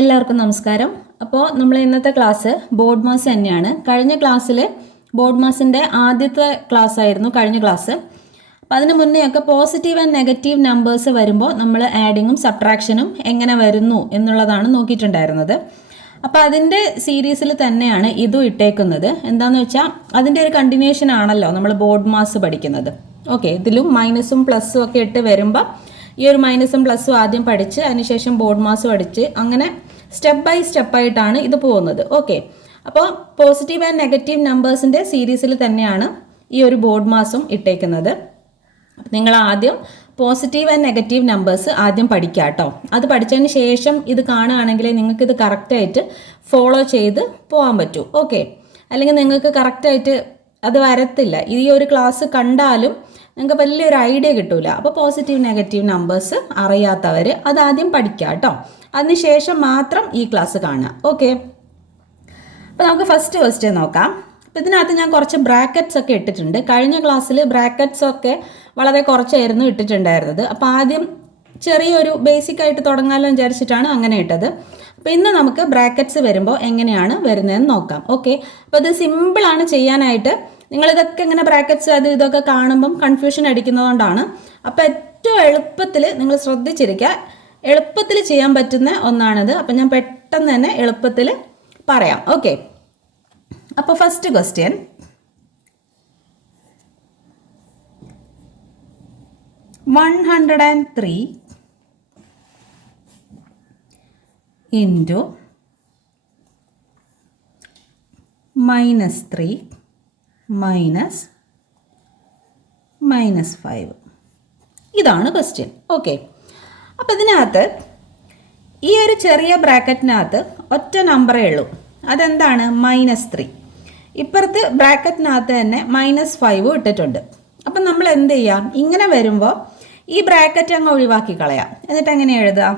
എല്ലാവർക്കും നമസ്കാരം. അപ്പോൾ നമ്മൾ ഇന്നത്തെ ക്ലാസ് ബോർഡ് മാസ് തന്നെയാണ്. കഴിഞ്ഞ ക്ലാസ്സിൽ ബോർഡ് മാസിൻ്റെ ആദ്യത്തെ ക്ലാസ് ആയിരുന്നു കഴിഞ്ഞ ക്ലാസ്. അപ്പോൾ അതിന് മുന്നേ ഒക്കെ പോസിറ്റീവ് ആൻഡ് നെഗറ്റീവ് നമ്പേഴ്സ് വരുമ്പോൾ നമ്മൾ ആഡിങ്ങും സബ്ട്രാക്ഷനും എങ്ങനെ വരുന്നു എന്നുള്ളതാണ് നോക്കിയിട്ടുണ്ടായിരുന്നത്. അപ്പോൾ അതിൻ്റെ സീരീസിൽ തന്നെയാണ് ഇതും ഇട്ടേക്കുന്നത്. എന്താണെന്ന് വെച്ചാൽ അതിൻ്റെ ഒരു കണ്ടിന്യൂഷൻ ആണല്ലോ നമ്മൾ ബോർഡ് മാസ് പഠിക്കുന്നത്. ഓക്കെ, ഇതിലും മൈനസും പ്ലസ്സും ഒക്കെ ഇട്ട് വരുമ്പോൾ ഈ ഒരു മൈനസും പ്ലസ്സും ആദ്യം പഠിച്ച് അതിനുശേഷം ബോർഡ് മാസ് പഠിച്ച് അങ്ങനെ സ്റ്റെപ്പ് ബൈ സ്റ്റെപ്പായിട്ടാണ് ഇത് പോകുന്നത്. ഓക്കെ, അപ്പോൾ പോസിറ്റീവ് ആൻഡ് നെഗറ്റീവ് നമ്പേഴ്സിൻ്റെ സീരീസിൽ തന്നെയാണ് ഈ ഒരു ബോർഡ് മാസും ഇട്ടേക്കുന്നത്. നിങ്ങൾ ആദ്യം പോസിറ്റീവ് ആൻഡ് നെഗറ്റീവ് നമ്പേഴ്സ് ആദ്യം പഠിക്കുക കേട്ടോ. അത് പഠിച്ചതിന് ശേഷം ഇത് കാണുകയാണെങ്കിൽ നിങ്ങൾക്കിത് കറക്റ്റായിട്ട് ഫോളോ ചെയ്ത് പോകാൻ പറ്റൂ. ഓക്കെ, അല്ലെങ്കിൽ നിങ്ങൾക്ക് കറക്റ്റായിട്ട് അത് വരത്തില്ല. ഈ ഒരു ക്ലാസ് കണ്ടാലും നിങ്ങൾക്ക് വലിയൊരു ഐഡിയ കിട്ടൂല. അപ്പോൾ പോസിറ്റീവ് നെഗറ്റീവ് നമ്പേഴ്സ് അറിയാത്തവർ അതാദ്യം പഠിക്കുക കേട്ടോ. അതിനുശേഷം മാത്രം ഈ ക്ലാസ് കാണുക. ഓക്കെ, അപ്പോൾ നമുക്ക് ഫസ്റ്റ് ക്വസ്റ്റ്യൻ നോക്കാം. അപ്പോൾ ഇതിനകത്ത് ഞാൻ കുറച്ച് ബ്രാക്കറ്റ്സ് ഒക്കെ ഇട്ടിട്ടുണ്ട്. കഴിഞ്ഞ ക്ലാസ്സിൽ ബ്രാക്കറ്റ്സ് ഒക്കെ വളരെ കുറച്ചായിരുന്നു ഇട്ടിട്ടുണ്ടായിരുന്നത്. അപ്പോൾ ആദ്യം ചെറിയൊരു ബേസിക് ആയിട്ട് തുടങ്ങാമല്ലോ വിചാരിച്ചിട്ടാണ് അങ്ങനെ ഇട്ടത്. അപ്പോൾ ഇന്ന് നമുക്ക് ബ്രാക്കറ്റ്സ് വരുമ്പോൾ എങ്ങനെയാണ് വരുന്നതെന്ന് നോക്കാം. ഓക്കെ, അപ്പോൾ ഇത് സിമ്പിളാണ് ചെയ്യാനായിട്ട്. നിങ്ങളിതൊക്കെ ഇങ്ങനെ ബ്രാക്കറ്റ്സ് അത് ഇതൊക്കെ കാണുമ്പം കൺഫ്യൂഷൻ അടിക്കുന്നതുകൊണ്ടാണ്. അപ്പോൾ ഏറ്റവും എളുപ്പത്തിൽ നിങ്ങൾ ശ്രദ്ധിച്ചിരിക്കുക, എളുപ്പത്തിൽ ചെയ്യാൻ പറ്റുന്ന ഒന്നാണിത്. അപ്പം ഞാൻ പെട്ടെന്ന് തന്നെ എളുപ്പത്തിൽ പറയാം. ഓക്കെ, അപ്പോൾ ഫസ്റ്റ് ക്വസ്റ്റ്യൻ, 103 into -3 -5 ഇതാണ് ക്വസ്റ്റ്യൻ. ഓക്കെ, അപ്പോൾ ഇതിനകത്ത് ഈ ഒരു ചെറിയ ബ്രാക്കറ്റിനകത്ത് ഒറ്റ നമ്പറേ ഉള്ളൂ. അതെന്താണ്? -3. ഇപ്പുറത്ത് ബ്രാക്കറ്റിനകത്ത് തന്നെ -5 ഇട്ടിട്ടുണ്ട്. അപ്പം നമ്മൾ എന്ത് ചെയ്യാം? ഇങ്ങനെ വരുമ്പോൾ ഈ ബ്രാക്കറ്റ് അങ്ങ് ഒഴിവാക്കി കളയാം. എന്നിട്ട് എങ്ങനെ എഴുതാം?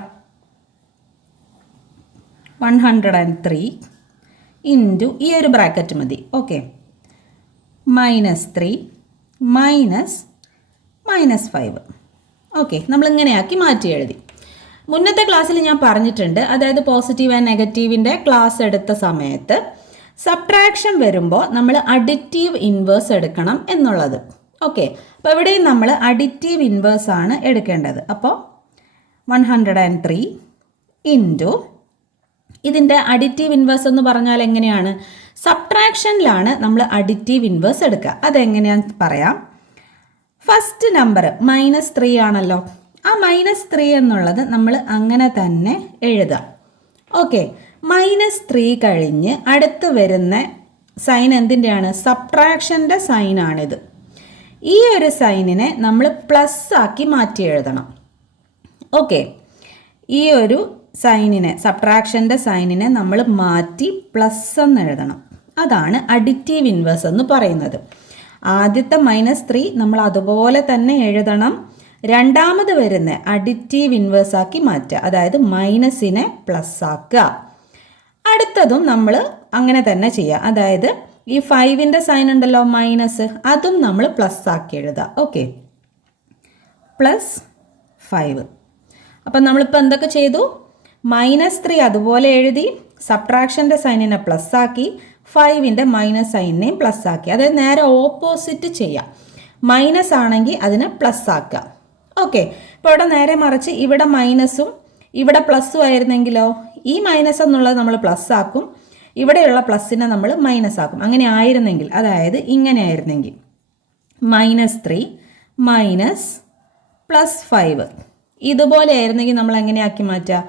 103 ഇൻറ്റു ഈ ഒരു ബ്രാക്കറ്റ് മതി. ഓക്കെ, -3 -5. ഓക്കെ, നമ്മളിങ്ങനെയാക്കി മാറ്റി എഴുതി. മുന്നത്തെ ക്ലാസ്സിൽ ഞാൻ പറഞ്ഞിട്ടുണ്ട്, അതായത് പോസിറ്റീവ് ആൻഡ് നെഗറ്റീവിൻ്റെ ക്ലാസ് എടുത്ത സമയത്ത് സബ്ട്രാക്ഷൻ വരുമ്പോൾ നമ്മൾ അഡിറ്റീവ് ഇൻവേഴ്സ് എടുക്കണം എന്നുള്ളത്. ഓക്കെ, അപ്പോൾ ഇവിടെയും നമ്മൾ അഡിറ്റീവ് ഇൻവേഴ്സ് ആണ് എടുക്കേണ്ടത്. അപ്പോൾ 103 ഇൻറ്റു ഇതിൻ്റെ അഡിറ്റീവ് ഇൻവേഴ്സ് എന്ന് പറഞ്ഞാൽ എങ്ങനെയാണ്? സബ്ട്രാക്ഷനിലാണ് നമ്മൾ അഡിറ്റീവ് ഇൻവേഴ്സ് എടുക്കുക. അതെങ്ങനെയാണെന്ന് പറയാം. ഫസ്റ്റ് നമ്പർ -3 ആണല്ലോ. ആ -3 എന്നുള്ളത് നമ്മൾ അങ്ങനെ തന്നെ എഴുതാം. ഓക്കെ, -3 കഴിഞ്ഞ് അടുത്ത് വരുന്ന സൈൻ എന്തിൻ്റെയാണ്? സബ്ട്രാക്ഷൻ്റെ സൈനാണിത്. ഈ ഒരു സൈനിനെ നമ്മൾ പ്ലസ് ആക്കി മാറ്റി എഴുതണം. ഓക്കെ, ഈ ഒരു സൈനിനെ, സബ്ട്രാക്ഷൻ്റെ സൈനിനെ നമ്മൾ മാറ്റി പ്ലസ് എന്ന് എഴുതണം. അതാണ് അഡിറ്റീവ് ഇൻവേഴ്സ് എന്ന് പറയുന്നത്. ആദ്യത്തെ -3 നമ്മൾ അതുപോലെ തന്നെ എഴുതണം. രണ്ടാമത് വരുന്ന അഡിറ്റീവ് ഇൻവേഴ്സ് ആക്കി മാറ്റുക, അതായത് മൈനസിനെ പ്ലസ് ആക്കുക. അടുത്തതും നമ്മൾ അങ്ങനെ തന്നെ ചെയ്യുക. അതായത് ഈ 5ൻ്റെ സൈൻ ഉണ്ടല്ലോ മൈനസ്, അതും നമ്മൾ പ്ലസ് ആക്കി എഴുതുക. ഓക്കെ, +5. അപ്പം നമ്മളിപ്പോൾ എന്തൊക്കെ ചെയ്തു? -3 അതുപോലെ എഴുതി, സബ്ട്രാക്ഷൻ്റെ സൈനിനെ പ്ലസ് ആക്കി, 5ൻ്റെ മൈനസ് സൈനിനെയും പ്ലസ് ആക്കി. അതായത് നേരെ ഓപ്പോസിറ്റ് ചെയ്യാം. മൈനസ് ആണെങ്കിൽ അതിനെ പ്ലസ് ആക്കുക. ഓക്കെ, ഇപ്പോൾ ഇവിടെ നേരെ മറിച്ച് ഇവിടെ മൈനസും ഇവിടെ പ്ലസ്സും ആയിരുന്നെങ്കിലോ, ഈ മൈനസ് എന്നുള്ളത് നമ്മൾ പ്ലസ് ആക്കും, ഇവിടെയുള്ള പ്ലസ്സിനെ നമ്മൾ മൈനസ് ആക്കും. അങ്ങനെ ആയിരുന്നെങ്കിൽ, അതായത് ഇങ്ങനെ ആയിരുന്നെങ്കിൽ -3 +5 ഇതുപോലെ ആയിരുന്നെങ്കിൽ നമ്മൾ എങ്ങനെയാക്കി മാറ്റുക?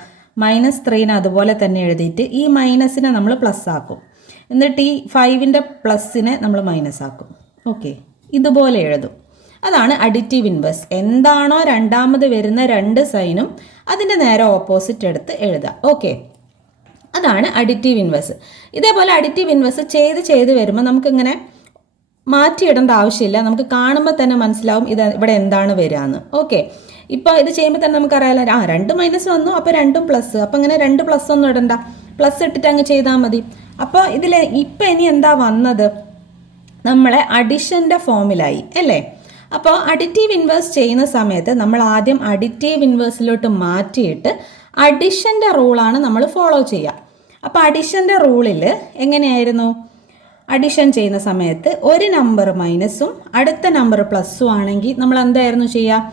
-3നെ അതുപോലെ തന്നെ എഴുതിയിട്ട് ഈ മൈനസിനെ നമ്മൾ പ്ലസ് ആക്കും. എന്നിട്ട് ഈ 5ൻ്റെ പ്ലസ്സിനെ നമ്മൾ മൈനസ് ആക്കും. ഓക്കെ, ഇതുപോലെ എഴുതും. അതാണ് അഡിറ്റീവ് ഇൻവേഴ്സ്. എന്താണോ രണ്ടാമത് വരുന്ന രണ്ട് സൈനും അതിൻ്റെ നേരെ ഓപ്പോസിറ്റ് എടുത്ത് എഴുതുക. ഓക്കെ, അതാണ് അഡിറ്റീവ് ഇൻവേഴ്സ്. ഇതേപോലെ അഡിറ്റീവ് ഇൻവേഴ്സ് ചെയ്ത് വരുമ്പോൾ നമുക്കിങ്ങനെ മാറ്റിയിടേണ്ട ആവശ്യമില്ല. നമുക്ക് കാണുമ്പോൾ തന്നെ മനസ്സിലാവും ഇത് ഇവിടെ എന്താണ് വരികയെന്ന്. ഓക്കെ, ഇപ്പോൾ ഇത് ചെയ്യുമ്പോൾ തന്നെ നമുക്കറിയാലോ, 2 മൈനസ് വന്നു, അപ്പോൾ 2 പ്ലസ്. അപ്പോൾ ഇങ്ങനെ 2 പ്ലസ് ഒന്നും ഇടണ്ട, പ്ലസ് ഇട്ടിട്ട് അങ്ങ് ചെയ്താൽ മതി. അപ്പോൾ ഇതിൽ ഇപ്പം ഇനി എന്താ വന്നത്? നമ്മളെ അഡിഷൻ്റെ ഫോമിലായി അല്ലേ? അപ്പോൾ അഡിറ്റീവ് ഇൻവേഴ്സ് ചെയ്യുന്ന സമയത്ത് നമ്മൾ ആദ്യം അഡിറ്റീവ് ഇൻവേഴ്സിലോട്ട് മാറ്റിയിട്ട് അഡിഷൻ്റെ റൂളാണ് നമ്മൾ ഫോളോ ചെയ്യുക. അപ്പോൾ അഡിഷൻ്റെ റൂളിൽ എങ്ങനെയായിരുന്നു? അഡിഷൻ ചെയ്യുന്ന സമയത്ത് ഒരു നമ്പർ മൈനസും അടുത്ത നമ്പർ പ്ലസ്സും ആണെങ്കിൽ നമ്മൾ എന്തായിരുന്നു ചെയ്യുക?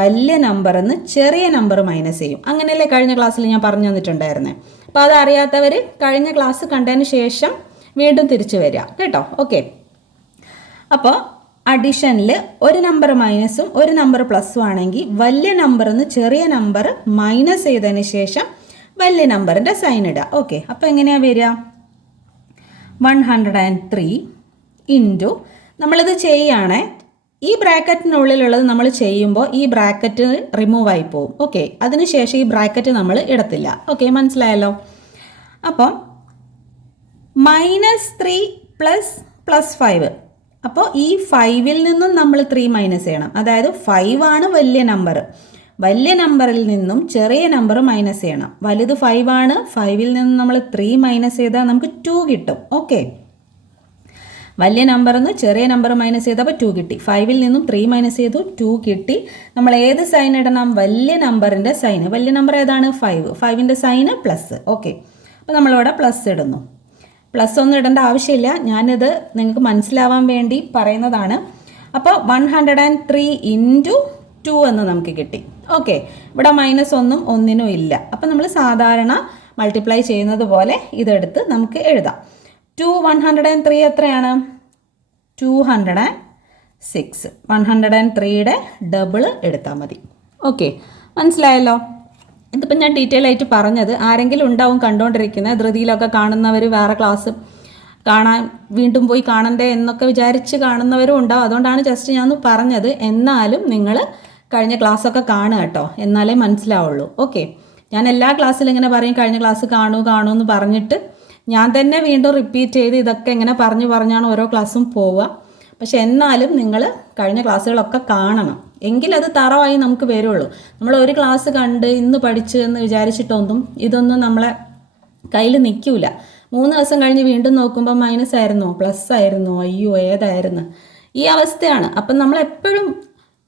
വലിയ നമ്പറിൽ നിന്ന് ചെറിയ നമ്പർ മൈനസ് ചെയ്യും. അങ്ങനെയല്ലേ കഴിഞ്ഞ ക്ലാസ്സിൽ ഞാൻ പറഞ്ഞു തന്നിട്ടുണ്ടായിരുന്നേ. അപ്പോൾ അതറിയാത്തവർ കഴിഞ്ഞ ക്ലാസ് കണ്ടതിന് ശേഷം വീണ്ടും തിരിച്ചു വരിക കേട്ടോ. ഓക്കെ, അപ്പോൾ അഡിഷനിൽ ഒരു നമ്പർ മൈനസും ഒരു നമ്പർ പ്ലസ്സും ആണെങ്കിൽ വലിയ നമ്പറിൽ നിന്ന് ചെറിയ നമ്പർ മൈനസ് ചെയ്തതിന് ശേഷം വലിയ നമ്പറിൻ്റെ സൈൻ ഇടുക. ഓക്കെ, അപ്പോൾ എങ്ങനെയാണ് വരിക? 103 ഇൻറ്റു നമ്മളിത് ചെയ്യുകയാണേ, ഈ ബ്രാക്കറ്റിനുള്ളിലുള്ളത് നമ്മൾ ചെയ്യുമ്പോൾ ഈ ബ്രാക്കറ്റ് റിമൂവ് ആയി പോകും. ഓക്കെ, അതിനുശേഷം ഈ ബ്രാക്കറ്റ് നമ്മൾ ഇടത്തില്ല. ഓക്കെ, മനസ്സിലായല്ലോ? അപ്പോൾ -3 + 5. അപ്പോൾ ഈ 5ൽ നിന്നും നമ്മൾ 3 മൈനസ് ചെയ്യണം. അതായത് 5 ആണ് വലിയ നമ്പർ. വലിയ നമ്പറിൽ നിന്നും ചെറിയ നമ്പർ മൈനസ് ചെയ്യണം. വലുത് 5 ആണ്. 5ൽ നിന്നും നമ്മൾ 3 മൈനസ് ചെയ്താൽ നമുക്ക് 2 കിട്ടും. ഓക്കെ, വലിയ നമ്പറിൽ നിന്ന് ചെറിയ നമ്പർ മൈനസ് ചെയ്തപ്പോൾ 2 കിട്ടി. 5ൽ നിന്നും 3 മൈനസ് ചെയ്തു, 2 കിട്ടി. നമ്മൾ ഏത് സൈൻ ഇടണം? വലിയ നമ്പറിൻ്റെ സൈന്. വലിയ നമ്പർ ഏതാണ്? 5. 5ൻ്റെ സൈന് പ്ലസ്. ഓക്കെ, അപ്പോൾ നമ്മളിവിടെ പ്ലസ് ഇടുന്നു. പ്ലസ് ഒന്നും ഇടേണ്ട ആവശ്യമില്ല, ഞാനിത് നിങ്ങൾക്ക് മനസ്സിലാവാൻ വേണ്ടി പറയുന്നതാണ്. അപ്പോൾ 103 ഇൻറ്റു 2 എന്ന് നമുക്ക് കിട്ടി. ഓക്കെ, ഇവിടെ മൈനസ് ഒന്നിനും ഇല്ല. അപ്പം നമ്മൾ സാധാരണ മൾട്ടിപ്ലൈ ചെയ്യുന്നത് പോലെ ഇതെടുത്ത് നമുക്ക് എഴുതാം. 103 എത്രയാണ്? 206. 103യുടെ ഡബിൾ എടുത്താൽ മതി. ഓക്കെ, മനസ്സിലായല്ലോ? ഇതിപ്പോൾ ഞാൻ ഡീറ്റെയിൽ ആയിട്ട് പറഞ്ഞത് ആരെങ്കിലും ഉണ്ടാവും കണ്ടുകൊണ്ടിരിക്കുന്നത്, ധൃതിയിലൊക്കെ കാണുന്നവർ വേറെ ക്ലാസ് കാണാൻ വീണ്ടും പോയി കാണണ്ടേ എന്നൊക്കെ വിചാരിച്ച് കാണുന്നവരും ഉണ്ടാവും. അതുകൊണ്ടാണ് ജസ്റ്റ് ഞാൻ പറഞ്ഞത്. എന്നാലും നിങ്ങൾ കഴിഞ്ഞ ക്ലാസ്സൊക്കെ കാണുക കേട്ടോ, എന്നാലേ മനസ്സിലാവുള്ളൂ. ഓക്കെ, ഞാൻ എല്ലാ ക്ലാസ്സിലും ഇങ്ങനെ പറയും കഴിഞ്ഞ ക്ലാസ് കാണൂ എന്ന് പറഞ്ഞിട്ട് ഞാൻ തന്നെ വീണ്ടും റിപ്പീറ്റ് ചെയ്ത് ഇതൊക്കെ ഇങ്ങനെ പറഞ്ഞാണ് ഓരോ ക്ലാസ്സും പോവുക. പക്ഷെ എന്നാലും നിങ്ങൾ കഴിഞ്ഞ ക്ലാസ്സുകളൊക്കെ കാണണം, എങ്കിലത് തറവായി നമുക്ക് വരുള്ളൂ. നമ്മൾ ഒരു ക്ലാസ് കണ്ട് ഇന്ന് പഠിച്ചു എന്ന് വിചാരിച്ചിട്ടൊന്നും ഇതൊന്നും നമ്മളെ കയ്യിൽ നിൽക്കില്ല. 3 ദിവസം കഴിഞ്ഞ് വീണ്ടും നോക്കുമ്പോൾ മൈനസ് ആയിരുന്നോ പ്ലസ് ആയിരുന്നോ അയ്യോ ഏതായിരുന്നു, ഈ അവസ്ഥയാണ്. അപ്പം നമ്മളെപ്പോഴും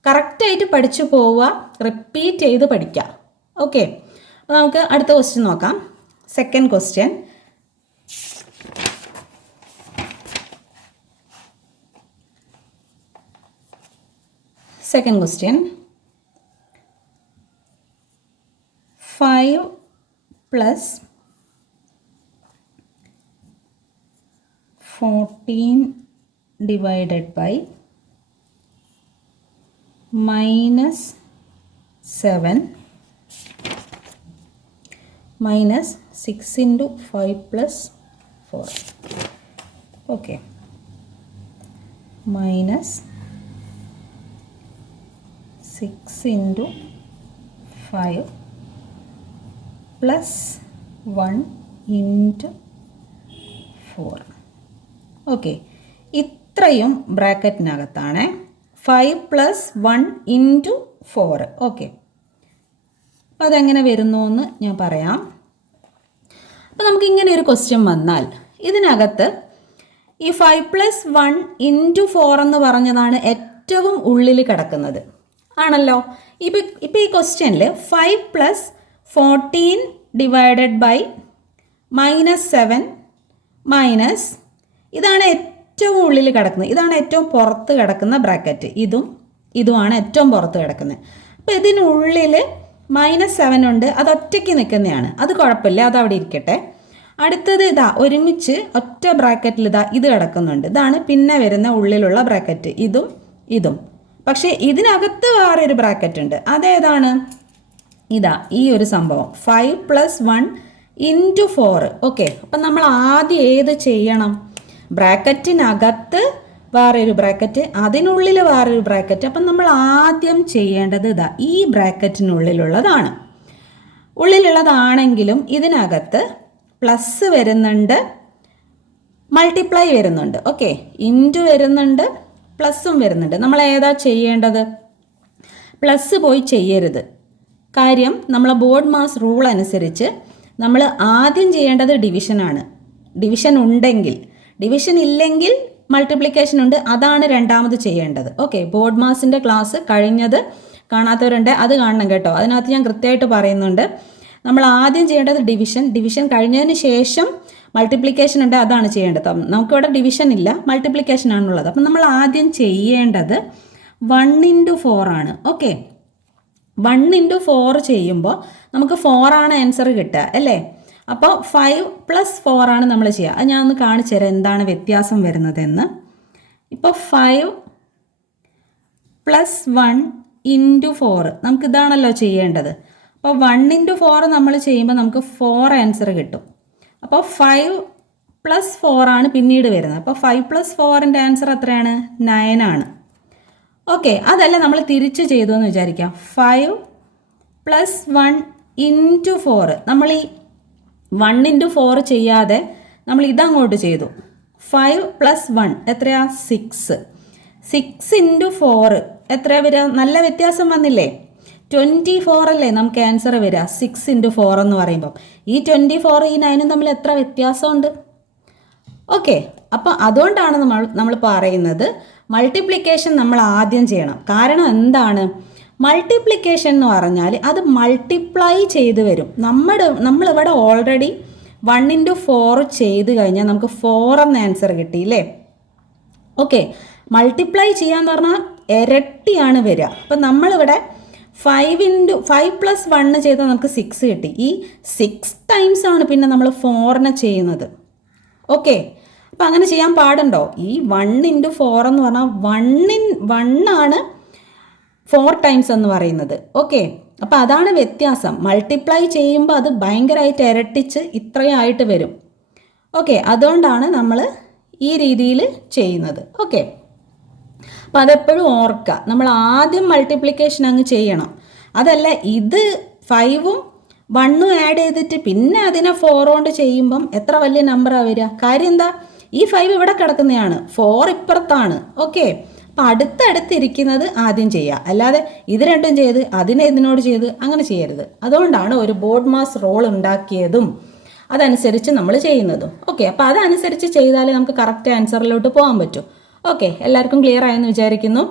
കറക്റ്റായിട്ട് പഠിച്ചു പോവുക, റിപ്പീറ്റ് ചെയ്ത് പഠിക്കുക. ഓക്കെ, അപ്പോൾ നമുക്ക് അടുത്ത ക്വസ്റ്റ്യൻ നോക്കാം. Second question. Second question, 5 plus 14 divided by -7 minus 6 into 5 plus 4. Okay, minus 6 into 5 plus 1 into 4. Okay, ഇത്രയും ബ്രാക്കറ്റിനകത്താണ് 5 plus 1 into 4. ഓക്കെ, അപ്പോൾ അതെങ്ങനെ വരുന്നു എന്ന് ഞാൻ പറയാം. അപ്പോൾ നമുക്ക് ഇങ്ങനെ ഒരു ക്വസ്റ്റ്യൻ വന്നാൽ ഇതിനകത്ത് ഈ 5 plus 1 into 4 എന്ന് പറഞ്ഞതാണ് ഏറ്റവും ഉള്ളിൽ കിടക്കുന്നത് ആണല്ലോ. ഇപ്പോൾ ഈ ക്വസ്റ്റ്യനിൽ 5 plus 14 divided by -7 മൈനസ് ഇതാണ് ഏറ്റവും ഉള്ളിൽ കിടക്കുന്നത്, ഇതാണ് ഏറ്റവും പുറത്ത് കിടക്കുന്ന ബ്രാക്കറ്റ്. ഇതുമാണ് ഏറ്റവും പുറത്ത് കിടക്കുന്നത്. അപ്പോൾ ഇതിനുള്ളിൽ -7 ഉണ്ട്, അത് ഒറ്റയ്ക്ക് നിൽക്കുന്നതാണ്, അത് കുഴപ്പമില്ല, അത് അവിടെ ഇരിക്കട്ടെ. അടുത്തത് ഇതാ ഒരുമിച്ച് ഒറ്റ ബ്രാക്കറ്റിൽ ഇത് കിടക്കുന്നുണ്ട്, ഇതാണ് പിന്നെ വരുന്ന ഉള്ളിലുള്ള ബ്രാക്കറ്റ്, ഇതും. പക്ഷേ ഇതിനകത്ത് വേറൊരു ബ്രാക്കറ്റ് ഉണ്ട്, അതേതാണ്? ഇതാ ഈ ഒരു സംഭവം 5 plus 1 into 4. ഓക്കെ, അപ്പം നമ്മൾ ആദ്യം ഏത് ചെയ്യണം? ബ്രാക്കറ്റിനകത്ത് വേറൊരു ബ്രാക്കറ്റ്, അതിനുള്ളിൽ വേറൊരു ബ്രാക്കറ്റ്. അപ്പം നമ്മൾ ആദ്യം ചെയ്യേണ്ടത് ഇതാ ഈ ബ്രാക്കറ്റിനുള്ളിലുള്ളതാണ്. ഉള്ളിലുള്ളതാണെങ്കിലും ഇതിനകത്ത് പ്ലസ് വരുന്നുണ്ട്, മൾട്ടിപ്ലൈ വരുന്നുണ്ട്, ഓക്കെ, ഇൻറ്റു വരുന്നുണ്ട്, പ്ലസ്സും വരുന്നുണ്ട്. നമ്മൾ ഏതാ ചെയ്യേണ്ടത്? പ്ലസ് പോയി ചെയ്യരുത്. കാര്യം നമ്മളെ ബോർഡ് മാസ് റൂൾ അനുസരിച്ച് നമ്മൾ ആദ്യം ചെയ്യേണ്ടത് ഡിവിഷനാണ്. ഡിവിഷൻ ഉണ്ടെങ്കിൽ, ഡിവിഷൻ ഇല്ലെങ്കിൽ മൾട്ടിപ്ലിക്കേഷൻ ഉണ്ട്, അതാണ് രണ്ടാമത് ചെയ്യേണ്ടത്. ഓക്കെ, ബോർഡ് മാസിൻ്റെ ക്ലാസ് കഴിഞ്ഞത് കാണാത്തവരുണ്ട്, അത് കാണണം കേട്ടോ. അതിനകത്ത് ഞാൻ കൃത്യമായിട്ട് പറയുന്നുണ്ട്. നമ്മൾ ആദ്യം ചെയ്യേണ്ടത് ഡിവിഷൻ കഴിഞ്ഞതിന് ശേഷം മൾട്ടിപ്ലിക്കേഷൻ ഉണ്ട്, അതാണ് ചെയ്യേണ്ടത്. നമുക്കിവിടെ ഡിവിഷൻ ഇല്ല, മൾട്ടിപ്ലിക്കേഷൻ ആണുള്ളത്. അപ്പം നമ്മൾ ആദ്യം ചെയ്യേണ്ടത് 1 × 4 ആണ്. ഓക്കെ, 1 × 4 ചെയ്യുമ്പോൾ നമുക്ക് 4 ആണ് ആൻസർ കിട്ടുക അല്ലേ. അപ്പോൾ 5 + 4 ആണ് നമ്മൾ ചെയ്യുക. അത് ഞാൻ ഒന്ന് കാണിച്ചു തരാം എന്താണ് വ്യത്യാസം വരുന്നതെന്ന്. ഇപ്പോൾ 5 + 1 × 4 നമുക്കിതാണല്ലോ ചെയ്യേണ്ടത്. അപ്പോൾ 1 × 4 നമ്മൾ ചെയ്യുമ്പോൾ നമുക്ക് 4 ആൻസർ കിട്ടും. അപ്പോൾ 5 + 4 ആണ് പിന്നീട് വരുന്നത്. അപ്പോൾ 5 + 4ൻ്റെ ആൻസർ എത്രയാണ്? 9 ആണ്. ഓക്കെ, അതല്ല നമ്മൾ തിരിച്ച് ചെയ്തു എന്ന് വിചാരിക്കാം. 5 + 1 × 4 നമ്മൾ ഈ 1 × 4 ചെയ്യാതെ നമ്മൾ ഇതങ്ങോട്ട് ചെയ്തു. 5 + 1 എത്രയാ? 6. 6 × 4 എത്രയാ വരിക? നല്ല വ്യത്യാസം വന്നില്ലേ? 24 അല്ലേ നമുക്ക് ആൻസർ വരിക 6 × 4 എന്ന് പറയുമ്പോൾ. ഈ 24 ഈ 9 തമ്മിൽ എത്ര വ്യത്യാസമുണ്ട്? ഓക്കെ, അപ്പോൾ അതുകൊണ്ടാണ് നമ്മൾ പറയുന്നത് മൾട്ടിപ്ലിക്കേഷൻ നമ്മൾ ആദ്യം ചെയ്യണം. കാരണം എന്താണ്? മൾട്ടിപ്ലിക്കേഷൻ എന്ന് പറഞ്ഞാൽ അത് മൾട്ടിപ്ലൈ ചെയ്ത് വരും. നമ്മളിവിടെ ഓൾറെഡി 1 × 4 ചെയ്ത് കഴിഞ്ഞാൽ നമുക്ക് 4 എന്ന ആൻസർ കിട്ടിയില്ലേ. ഓക്കെ, മൾട്ടിപ്ലൈ ചെയ്യാന്ന് പറഞ്ഞാൽ ഇരട്ടിയാണ് വരിക. അപ്പം നമ്മളിവിടെ 5 + 1 ചെയ്താൽ നമുക്ക് 6 കിട്ടി. ഈ 6 ടൈംസ് ആണ് പിന്നെ നമ്മൾ 4നെ ചെയ്യുന്നത്. ഓക്കെ, അപ്പം അങ്ങനെ ചെയ്യാൻ പാടുണ്ടോ? ഈ 1 × 4 എന്ന് പറഞ്ഞാൽ 1 ആണ് 4 ടൈംസ് എന്ന് പറയുന്നത്. ഓക്കെ, അപ്പോൾ അതാണ് വ്യത്യാസം. മൾട്ടിപ്ലൈ ചെയ്യുമ്പോൾ അത് ഭയങ്കരമായിട്ട് ഇരട്ടിച്ച് ഇത്രയായിട്ട് വരും. ഓക്കെ, അതുകൊണ്ടാണ് നമ്മൾ ഈ രീതിയിൽ ചെയ്യുന്നത്. ഓക്കെ, അപ്പം അതെപ്പോഴും ഓർക്കുക. നമ്മൾ ആദ്യം മൾട്ടിപ്ലിക്കേഷൻ അങ്ങ് ചെയ്യണം. അതല്ല ഇത് 5ഉം 1ഉം ആഡ് ചെയ്തിട്ട് പിന്നെ അതിനെ 4 കൊണ്ട് ചെയ്യുമ്പം എത്ര വലിയ നമ്പറാണ് വരിക. കാര്യം എന്താ? ഈ 5 ഇവിടെ കിടക്കുന്നതാണ്, 4 ഇപ്പുറത്താണ്. ഓക്കെ, അപ്പം അടുത്തടുത്തിരിക്കുന്നത് ആദ്യം ചെയ്യുക. അല്ലാതെ ഇത് രണ്ടും ചെയ്ത് അതിനെ ഇതിനോട് ചെയ്ത് അങ്ങനെ ചെയ്യരുത്. അതുകൊണ്ടാണ് ഒരു ബോർഡ് മാസ് റോൾ ഉണ്ടാക്കിയതും അതനുസരിച്ച് നമ്മൾ ചെയ്യുന്നതും. ഓക്കെ, അപ്പോൾ അതനുസരിച്ച് ചെയ്താലേ നമുക്ക് കറക്റ്റ് ആൻസറിലോട്ട് പോകാൻ പറ്റും. ഓക്കെ, എല്ലാവർക്കും ക്ലിയർ ആയെന്ന് വിചാരിക്കുന്നു.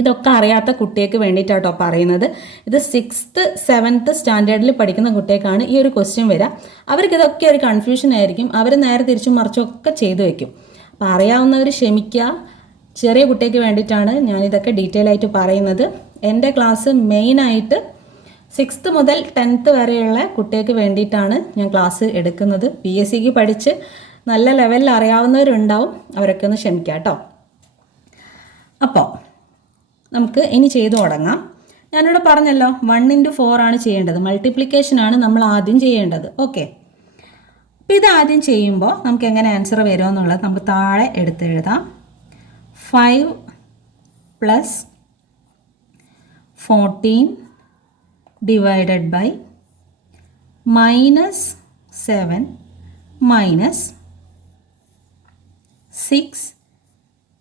ഇതൊക്കെ അറിയാത്ത കുട്ടികൾക്ക് വേണ്ടിയിട്ടാട്ടോ പറയുന്നത്. ഇത് 6th 7th സ്റ്റാൻഡേർഡിൽ പഠിക്കുന്ന കുട്ടികൾക്കാണ് ഈ ഒരു ക്വസ്റ്റ്യൻ വരിക. അവർക്കിതൊക്കെ ഒരു കൺഫ്യൂഷൻ ആയിരിക്കും. അവർ നേരെ തിരിച്ചും മറിച്ചും ഒക്കെ ചെയ്തു വയ്ക്കും. അപ്പോൾ അറിയാവുന്നവർ ക്ഷമിക്കുക. ചെറിയ കുട്ടിക്ക് വേണ്ടിയിട്ടാണ് ഞാനിതൊക്കെ ഡീറ്റെയിൽ ആയിട്ട് പറയുന്നത്. എൻ്റെ ക്ലാസ് മെയിനായിട്ട് 6th മുതൽ 10th വരെയുള്ള കുട്ടികൾക്ക് വേണ്ടിയിട്ടാണ് ഞാൻ ക്ലാസ് എടുക്കുന്നത്. PSCക്ക് പഠിച്ച് നല്ല ലെവലിൽ അറിയാവുന്നവരുണ്ടാവും, അവരൊക്കെ ഒന്ന് ക്ഷമിക്കുക കേട്ടോ. അപ്പോൾ നമുക്ക് ഇനി ചെയ്തു തുടങ്ങാം. ഞാനിവിടെ പറഞ്ഞല്ലോ 1 × 4 ആണ് ചെയ്യേണ്ടത്. മൾട്ടിപ്ലിക്കേഷനാണ് നമ്മൾ ആദ്യം ചെയ്യേണ്ടത്. ഓക്കെ, അപ്പോൾ ഇത് ആദ്യം ചെയ്യുമ്പോൾ നമുക്ക് എങ്ങനെ ആൻസർ വരുമെന്നുള്ളത് നമുക്ക് താഴെ എടുത്തെഴുതാം. 5 + 14 ഡിവൈഡഡ് ബൈ -7 -6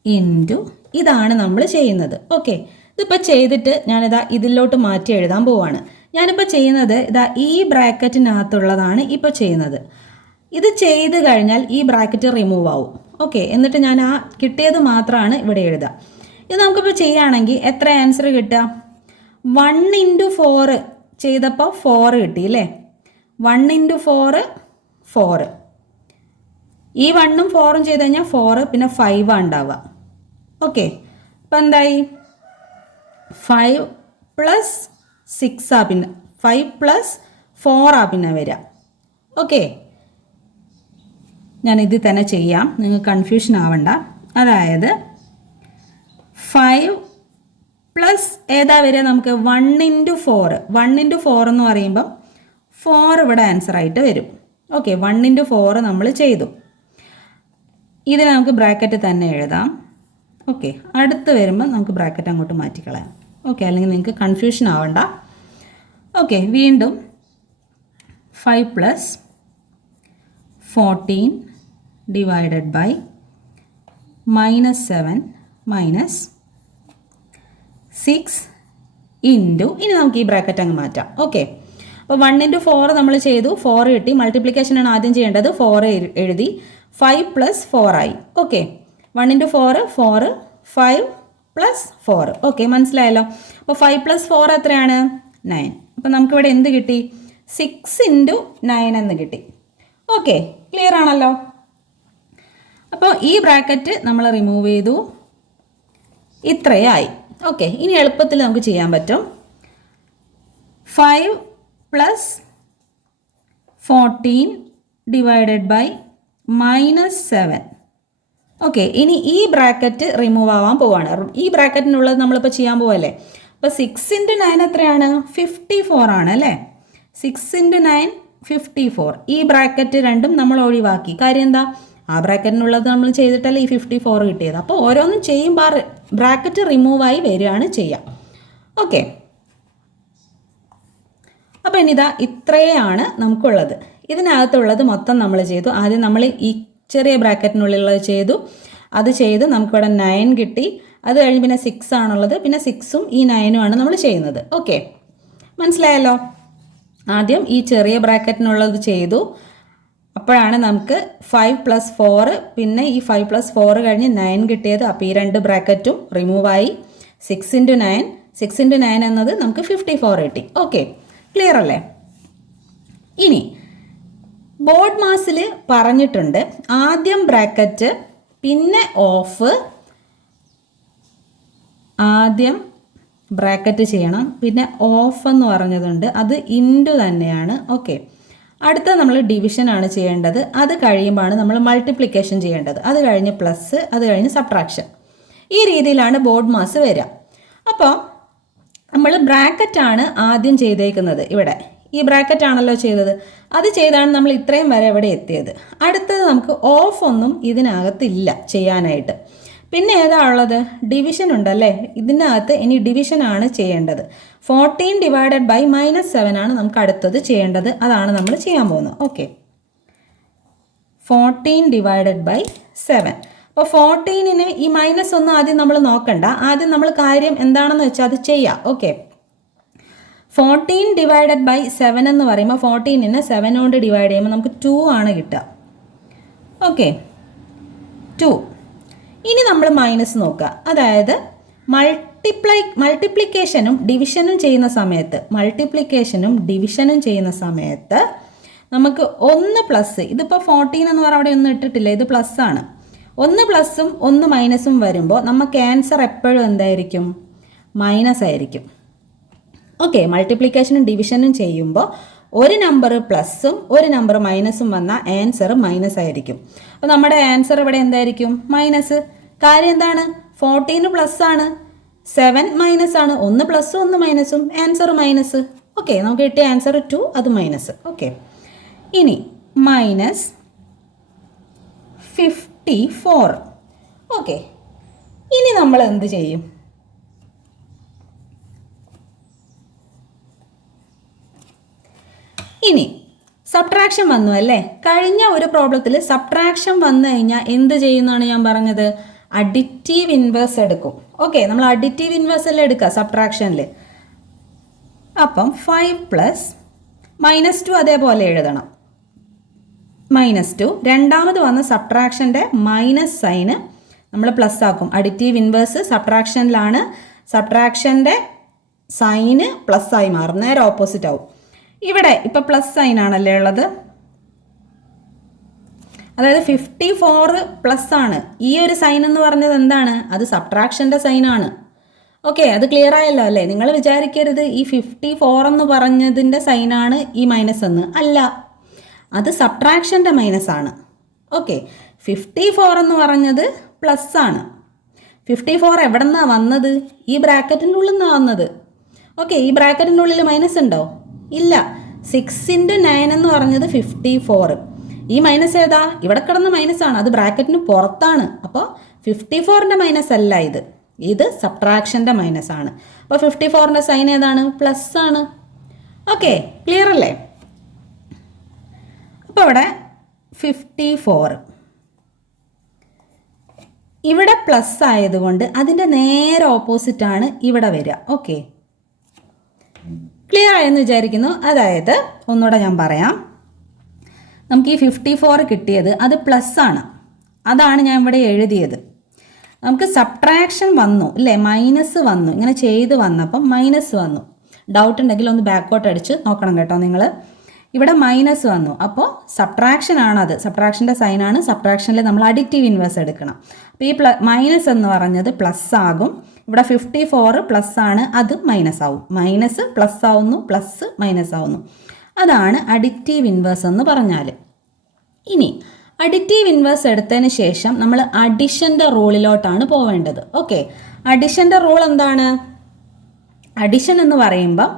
ഇൻറ്റു ഇതാണ് നമ്മൾ ചെയ്യുന്നത്. ഓക്കെ, ഇതിപ്പോൾ ചെയ്തിട്ട് ഞാനിതാ ഇതിലോട്ട് മാറ്റി എഴുതാൻ പോവാണ്. ഞാനിപ്പോൾ ചെയ്യുന്നത് ഇതാ ഈ ബ്രാക്കറ്റിനകത്തുള്ളതാണ് ഇപ്പോൾ ചെയ്യുന്നത്. ഇത് ചെയ്ത് കഴിഞ്ഞാൽ ഈ ബ്രാക്കറ്റ് റിമൂവ് ആവും. ഓക്കെ, എന്നിട്ട് ഞാൻ ആ കിട്ടിയത് മാത്രമാണ് ഇവിടെ എഴുതുക. ഇത് നമുക്കിപ്പോൾ ചെയ്യുകയാണെങ്കിൽ എത്ര ആൻസർ കിട്ടുക? 1 × 4 ചെയ്തപ്പോൾ 4 കിട്ടി അല്ലേ. 1 × 4 4. ഈ 1ഉം 4ഉം ചെയ്ത് കഴിഞ്ഞാൽ 4 പിന്നെ 5 ആണ് ഉണ്ടാവുക. ഓക്കെ, അപ്പം എന്തായി? 5 + 6 ആ പിന്നെ 5 + 4 ആ പിന്നെ വരിക. ഓക്കെ, ഞാൻ ഇതിൽ തന്നെ ചെയ്യാം, നിങ്ങൾക്ക് കൺഫ്യൂഷൻ ആവണ്ട. അതായത് 5 പ്ലസ് ഏതാ വരിക നമുക്ക്? 1 × 4. 1 × 4 എന്ന് പറയുമ്പം 4 ഇവിടെ ആൻസർ ആയിട്ട് വരും. ഓക്കെ, 1 × 4 നമ്മൾ ചെയ്തു. ഇതിന് നമുക്ക് ബ്രാക്കറ്റ് തന്നെ എഴുതാം. ഓക്കെ, അടുത്ത് വരുമ്പോൾ നമുക്ക് ബ്രാക്കറ്റ് അങ്ങോട്ട് മാറ്റിക്കളയാം. ഓക്കെ, അല്ലെങ്കിൽ നിങ്ങൾക്ക് കൺഫ്യൂഷൻ ആവണ്ട. ഓക്കെ, വീണ്ടും 5 + 14 ഡിവൈഡഡ് ബൈ -7 -6 ഇൻറ്റു ഇനി നമുക്ക് ഈ ബ്രാക്കറ്റ് അങ്ങ് മാറ്റാം. ഓക്കെ, അപ്പോൾ 1 × 4 നമ്മൾ ചെയ്തു, 4 കിട്ടി. മൾട്ടിപ്ലിക്കേഷനാണ് ആദ്യം ചെയ്യേണ്ടത്. 4 എഴുതി, 5 + 4 ആയി. ഓക്കെ, 1 × 4 4, 5 + 4. ഓക്കെ, മനസ്സിലായല്ലോ. അപ്പോൾ 5 + 4 എത്രയാണ്? 9. അപ്പോൾ നമുക്കിവിടെ എന്ത് കിട്ടി? 6 ഇൻറ്റു 9 എന്ന് കിട്ടി. ഓക്കെ, ക്ലിയർ ആണല്ലോ. അപ്പോൾ ഈ ബ്രാക്കറ്റ് നമ്മൾ റിമൂവ് ചെയ്തു, ഇത്രയായി. ഓക്കെ, ഇനി എളുപ്പത്തിൽ നമുക്ക് ചെയ്യാൻ പറ്റും. 5 പ്ലസ് 14 ഡിവൈഡഡ് ബൈ -7. ഓക്കെ, ഇനി ഈ ബ്രാക്കറ്റ് റിമൂവ് ആവാൻ പോവാണ്. ഈ ബ്രാക്കറ്റിനുള്ളത് നമ്മളിപ്പോൾ ചെയ്യാൻ പോവല്ലേ. അപ്പോൾ 6 ഇൻറ്റു 9 എത്രയാണ്? 54 ആണ് അല്ലേ. 6 ഇൻറ്റു 9 54. ഈ ബ്രാക്കറ്റ് രണ്ടും നമ്മൾ ഒഴിവാക്കി. കാര്യം എന്താ? ആ ബ്രാക്കറ്റിനുള്ളത് നമ്മൾ ചെയ്തിട്ടല്ലേ ഈ 54 കിട്ടിയത്. അപ്പോൾ ഓരോന്നും ചെയ്യുമ്പോൾ ബ്രാക്കറ്റ് റിമൂവായി വരികയാണ് ചെയ്യുക. ഓക്കെ, അപ്പോൾ ഇനിതാ ഇത്രയാണ് നമുക്കുള്ളത്. ഇതിനകത്തുള്ളത് മൊത്തം നമ്മൾ ചെയ്തു. ആദ്യം നമ്മൾ ഈ ചെറിയ ബ്രാക്കറ്റിനുള്ളിലുള്ളത് ചെയ്തു. അത് ചെയ്ത് നമുക്കിവിടെ 9 കിട്ടി. അത് കഴിഞ്ഞ് പിന്നെ 6 ആണുള്ളത്. പിന്നെ 6ഉം ഈ 9ഉം ആണ് നമ്മൾ ചെയ്യുന്നത്. ഓക്കെ, മനസ്സിലായല്ലോ. ആദ്യം ഈ ചെറിയ ബ്രാക്കറ്റിനുള്ളത് ചെയ്തു. അപ്പോഴാണ് നമുക്ക് 5 + 4, പിന്നെ ഈ 5 + 4 കഴിഞ്ഞ് 9 കിട്ടിയത്. അപ്പോൾ ഈ രണ്ട് ബ്രാക്കറ്റും റിമൂവായി. 6 ഇൻറ്റു 9, 6 ഇൻറ്റു 9 എന്നത് നമുക്ക് 54 കിട്ടി. ഓക്കെ, ക്ലിയർ അല്ലേ? ഇനി ബോർഡ് മാസിൽ പറഞ്ഞിട്ടുണ്ട് ആദ്യം ബ്രാക്കറ്റ്, പിന്നെ ഓഫ്, ആദ്യം ബ്രാക്കറ്റ് ചെയ്യണം, പിന്നെ ഓഫ് എന്ന് പറഞ്ഞതുണ്ട്, അത് ഇൻറ്റു തന്നെയാണ്. ഓക്കെ, അടുത്ത നമ്മൾ ഡിവിഷൻ ആണ് ചെയ്യേണ്ടത്. അത് കഴിയുമ്പോഴാണ് നമ്മൾ മൾട്ടിപ്ലിക്കേഷൻ ചെയ്യേണ്ടത്. അത് കഴിഞ്ഞ് പ്ലസ്, അത് കഴിഞ്ഞ് സബ്ട്രാക്ഷൻ. ഈ രീതിയിലാണ് ബോർഡ് മാസ് വരിക. അപ്പോൾ നമ്മൾ ബ്രാക്കറ്റാണ് ആദ്യം ചെയ്തേക്കുന്നത്. ഇവിടെ ഈ ബ്രാക്കറ്റ് ആണല്ലോ ചെയ്തത്. അത് ചെയ്താണ് നമ്മൾ ഇത്രയും വരെ ഇവിടെ എത്തിയത്. അടുത്തത് നമുക്ക് ഓഫ് ഒന്നും ഇതിനകത്തില്ല ചെയ്യാനായിട്ട്. പിന്നെ ഏതാ ഉള്ളത്? ഡിവിഷൻ ഉണ്ടല്ലേ. ഇതിനകത്ത് ഇനി ഡിവിഷനാണ് ചെയ്യേണ്ടത്. 14 ഡിവൈഡഡ് ബൈ -7 ആണ് നമുക്ക് അടുത്തത് ചെയ്യേണ്ടത്. അതാണ് നമ്മൾ ചെയ്യാൻ പോകുന്നത്. Okay, 14 divided by 7. അപ്പോൾ 14ന് ഈ -1 ആദ്യം നമ്മൾ നോക്കണ്ട. ആദ്യം നമ്മൾ കാര്യം എന്താണെന്ന് വെച്ചാൽ അത് ചെയ്യാം. ഓക്കെ, 14 ഡിവൈഡഡ് ബൈ 7 എന്ന് പറയുമ്പോൾ 14നെ 7 കൊണ്ട് ഡിവൈഡ് ചെയ്യുമ്പോൾ നമുക്ക് 2 ആണ് കിട്ടുക. ഓക്കെ, 2. ഇനി നമ്മൾ മൈനസ് നോക്കുക. അതായത് മൾട്ടിപ്ലിക്കേഷനും ഡിവിഷനും ചെയ്യുന്ന സമയത്ത് നമുക്ക് 1 പ്ലസ്, ഇതിപ്പോൾ 14 എന്ന് പറഞ്ഞാൽ അവിടെ ഒന്നും ഇട്ടിട്ടില്ല, ഇത് പ്ലസ് ആണ്. 1 പ്ലസും 1 മൈനസും വരുമ്പോൾ നമുക്ക് ആൻസർ എപ്പോഴും എന്തായിരിക്കും? മൈനസ് ആയിരിക്കും. ഓക്കെ, മൾട്ടിപ്ലിക്കേഷനും ഡിവിഷനും ചെയ്യുമ്പോൾ ഒരു നമ്പർ പ്ലസും ഒരു നമ്പർ മൈനസും വന്നാൽ ആൻസർ മൈനസ് ആയിരിക്കും. അപ്പോൾ നമ്മുടെ ആൻസർ ഇവിടെ എന്തായിരിക്കും? മൈനസ്. കാര്യം എന്താണ്? 14 പ്ലസ് ആണ്, 7 മൈനസ് ആണ്. 1 പ്ലസും 1 മൈനസും, ആൻസർ മൈനസ്. ഓക്കെ, നമുക്ക് കിട്ടിയ ആൻസർ 2, അത് മൈനസ്. ഓക്കെ, ഇനി -54. ഓക്കെ, ഇനി നമ്മൾ എന്ത് ചെയ്യും? ഇനി സബ്ട്രാക്ഷൻ വന്നു അല്ലേ. കഴിഞ്ഞ ഒരു പ്രോബ്ലത്തിൽ സബ്ട്രാക്ഷൻ വന്നു കഴിഞ്ഞാൽ എന്ത് ചെയ്യുന്നതാണ് ഞാൻ പറഞ്ഞത്? അഡിറ്റീവ് ഇൻവേഴ്സ് എടുക്കും. ഓക്കെ, നമ്മൾ അഡിറ്റീവ് ഇൻവേഴ്സ് അല്ലേ എടുക്കുക സബ്ട്രാക്ഷനിൽ. അപ്പം 5 പ്ലസ് -2 അതേപോലെ എഴുതണം. -2 രണ്ടാമത് വന്ന സബ്ട്രാക്ഷൻ്റെ മൈനസ് സൈന് നമ്മൾ പ്ലസ് ആക്കും. അഡിറ്റീവ് ഇൻവേഴ്സ് സബ്ട്രാക്ഷനിലാണ്. സബ്ട്രാക്ഷൻ്റെ സൈന് പ്ലസ് ആയി മാറും, നേരെ ഓപ്പോസിറ്റ് ആവും. ഇവിടെ ഇപ്പം പ്ലസ് സൈൻ ആണല്ലേ ഉള്ളത്. അതായത് 54 പ്ലസ് ആണ്. ഈ ഒരു സൈൻ എന്ന് പറഞ്ഞത് എന്താണ്? അത് സബ്ട്രാക്ഷൻ്റെ സൈനാണ്. ഓക്കെ, അത് ക്ലിയർ ആയല്ലോ അല്ലേ? നിങ്ങൾ വിചാരിക്കരുത് ഈ 54 എന്ന് പറഞ്ഞതിൻ്റെ സൈനാണ് ഈ മൈനസ് എന്ന്. അല്ല, അത് സബ്ട്രാക്ഷൻ്റെ മൈനസ് ആണ്. ഓക്കെ, 54 എന്ന് പറഞ്ഞത് പ്ലസ് ആണ്. 54 എവിടെ നിന്നാണ് വന്നത്? ഈ ബ്രാക്കറ്റിൻ്റെ ഉള്ളിൽ നിന്നാണ് വന്നത്. ഓക്കെ, ഈ ബ്രാക്കറ്റിൻ്റെ ഉള്ളിൽ മൈനസ് ഉണ്ടോ? ഇല്ല. 6 ഇൻറ്റു 9 എന്ന് പറഞ്ഞത് 54. ഈ മൈനസ് ഏതാ? ഇവിടെ കിടന്ന മൈനസ് ആണ്, അത് ബ്രാക്കറ്റിന് പുറത്താണ്. അപ്പോൾ 54ൻ്റെ മൈനസ് അല്ല ഇത്, ഇത് സബ്ട്രാക്ഷൻ്റെ മൈനസ് ആണ്. അപ്പോൾ 54ൻ്റെ സൈൻ ഏതാണ്? പ്ലസ് ആണ്. ഓക്കെ, ക്ലിയർ അല്ലേ? അപ്പോൾ ഇവിടെ 54 ഇവിടെ പ്ലസ് ആയതുകൊണ്ട് അതിൻ്റെ നേരെ ഓപ്പോസിറ്റാണ് ഇവിടെ വരിക. ഓക്കെ, ക്ലിയർ ആയെന്ന് വിചാരിക്കുന്നു. അതായത് ഒന്നുകൂടെ ഞാൻ പറയാം. നമുക്ക് ഈ 54 കിട്ടിയത് അത് പ്ലസ് ആണ്, അതാണ് ഞാൻ ഇവിടെ എഴുതിയത്. നമുക്ക് സബ്ട്രാക്ഷൻ വന്നു അല്ലേ, മൈനസ് വന്നു, ഇങ്ങനെ ചെയ്ത് വന്നപ്പം മൈനസ് വന്നു. ഡൗട്ട് ഉണ്ടെങ്കിൽ ഒന്ന് ബാക്കോട്ട് അടിച്ച് നോക്കണം കേട്ടോ നിങ്ങൾ. ഇവിടെ മൈനസ് വന്നു. അപ്പോൾ സബ്ട്രാക്ഷൻ ആണത്, സബ്ട്രാക്ഷൻ്റെ സൈനാണ്. സബ്ട്രാക്ഷനിൽ നമ്മൾ അഡിറ്റീവ് ഇൻവേഴ്സ് എടുക്കണം. അപ്പോൾ ഈ മൈനസ് എന്ന് പറഞ്ഞത് പ്ലസ് ആകും. ഇവിടെ 54 പ്ലസ് ആണ്, അത് മൈനസ് ആവും. മൈനസ് പ്ലസ് ആവുന്നു, പ്ലസ് മൈനസ് ആവുന്നു. അതാണ് അഡിറ്റീവ് ഇൻവേഴ്സ് എന്ന് പറഞ്ഞാൽ. ഇനി അഡിറ്റീവ് ഇൻവേഴ്സ് എടുത്തതിന് ശേഷം നമ്മൾ അഡിഷൻ്റെ റൂളിലോട്ടാണ് പോവേണ്ടത്. ഓക്കെ, അഡിഷൻ്റെ റൂൾ എന്താണ്? അഡിഷൻ എന്ന് പറയുമ്പം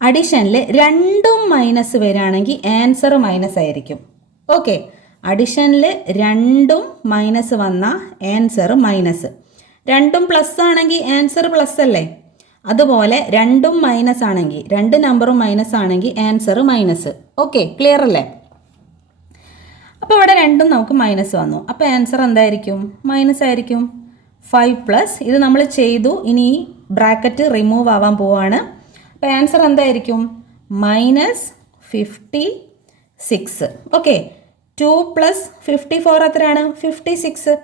അഡിഷനിൽ രണ്ടും മൈനസ് വരികയാണെങ്കിൽ ആൻസർ മൈനസ് ആയിരിക്കും. ഓക്കെ, അഡിഷനിൽ രണ്ടും മൈനസ് വന്നാൽ ആൻസർ മൈനസ്. രണ്ടും പ്ലസ് ആണെങ്കിൽ ആൻസർ പ്ലസ് അല്ലേ? അതുപോലെ രണ്ടും മൈനസ് ആണെങ്കിൽ, രണ്ട് നമ്പറും മൈനസ് ആണെങ്കിൽ ആൻസർ മൈനസ്. ഓക്കെ, ക്ലിയർ അല്ലേ? അപ്പോൾ ഇവിടെ രണ്ടും നമുക്ക് മൈനസ് വന്നു. അപ്പോൾ ആൻസർ എന്തായിരിക്കും? മൈനസ് ആയിരിക്കും. 5 + ഇത് നമ്മൾ ചെയ്തു. ഇനി ബ്രാക്കറ്റ് റിമൂവ് ആവാൻ പോവാണ്. അപ്പോൾ ആൻസർ എന്തായിരിക്കും? -56. ഓക്കെ, 2 + 54 എത്രയാണ്? 56.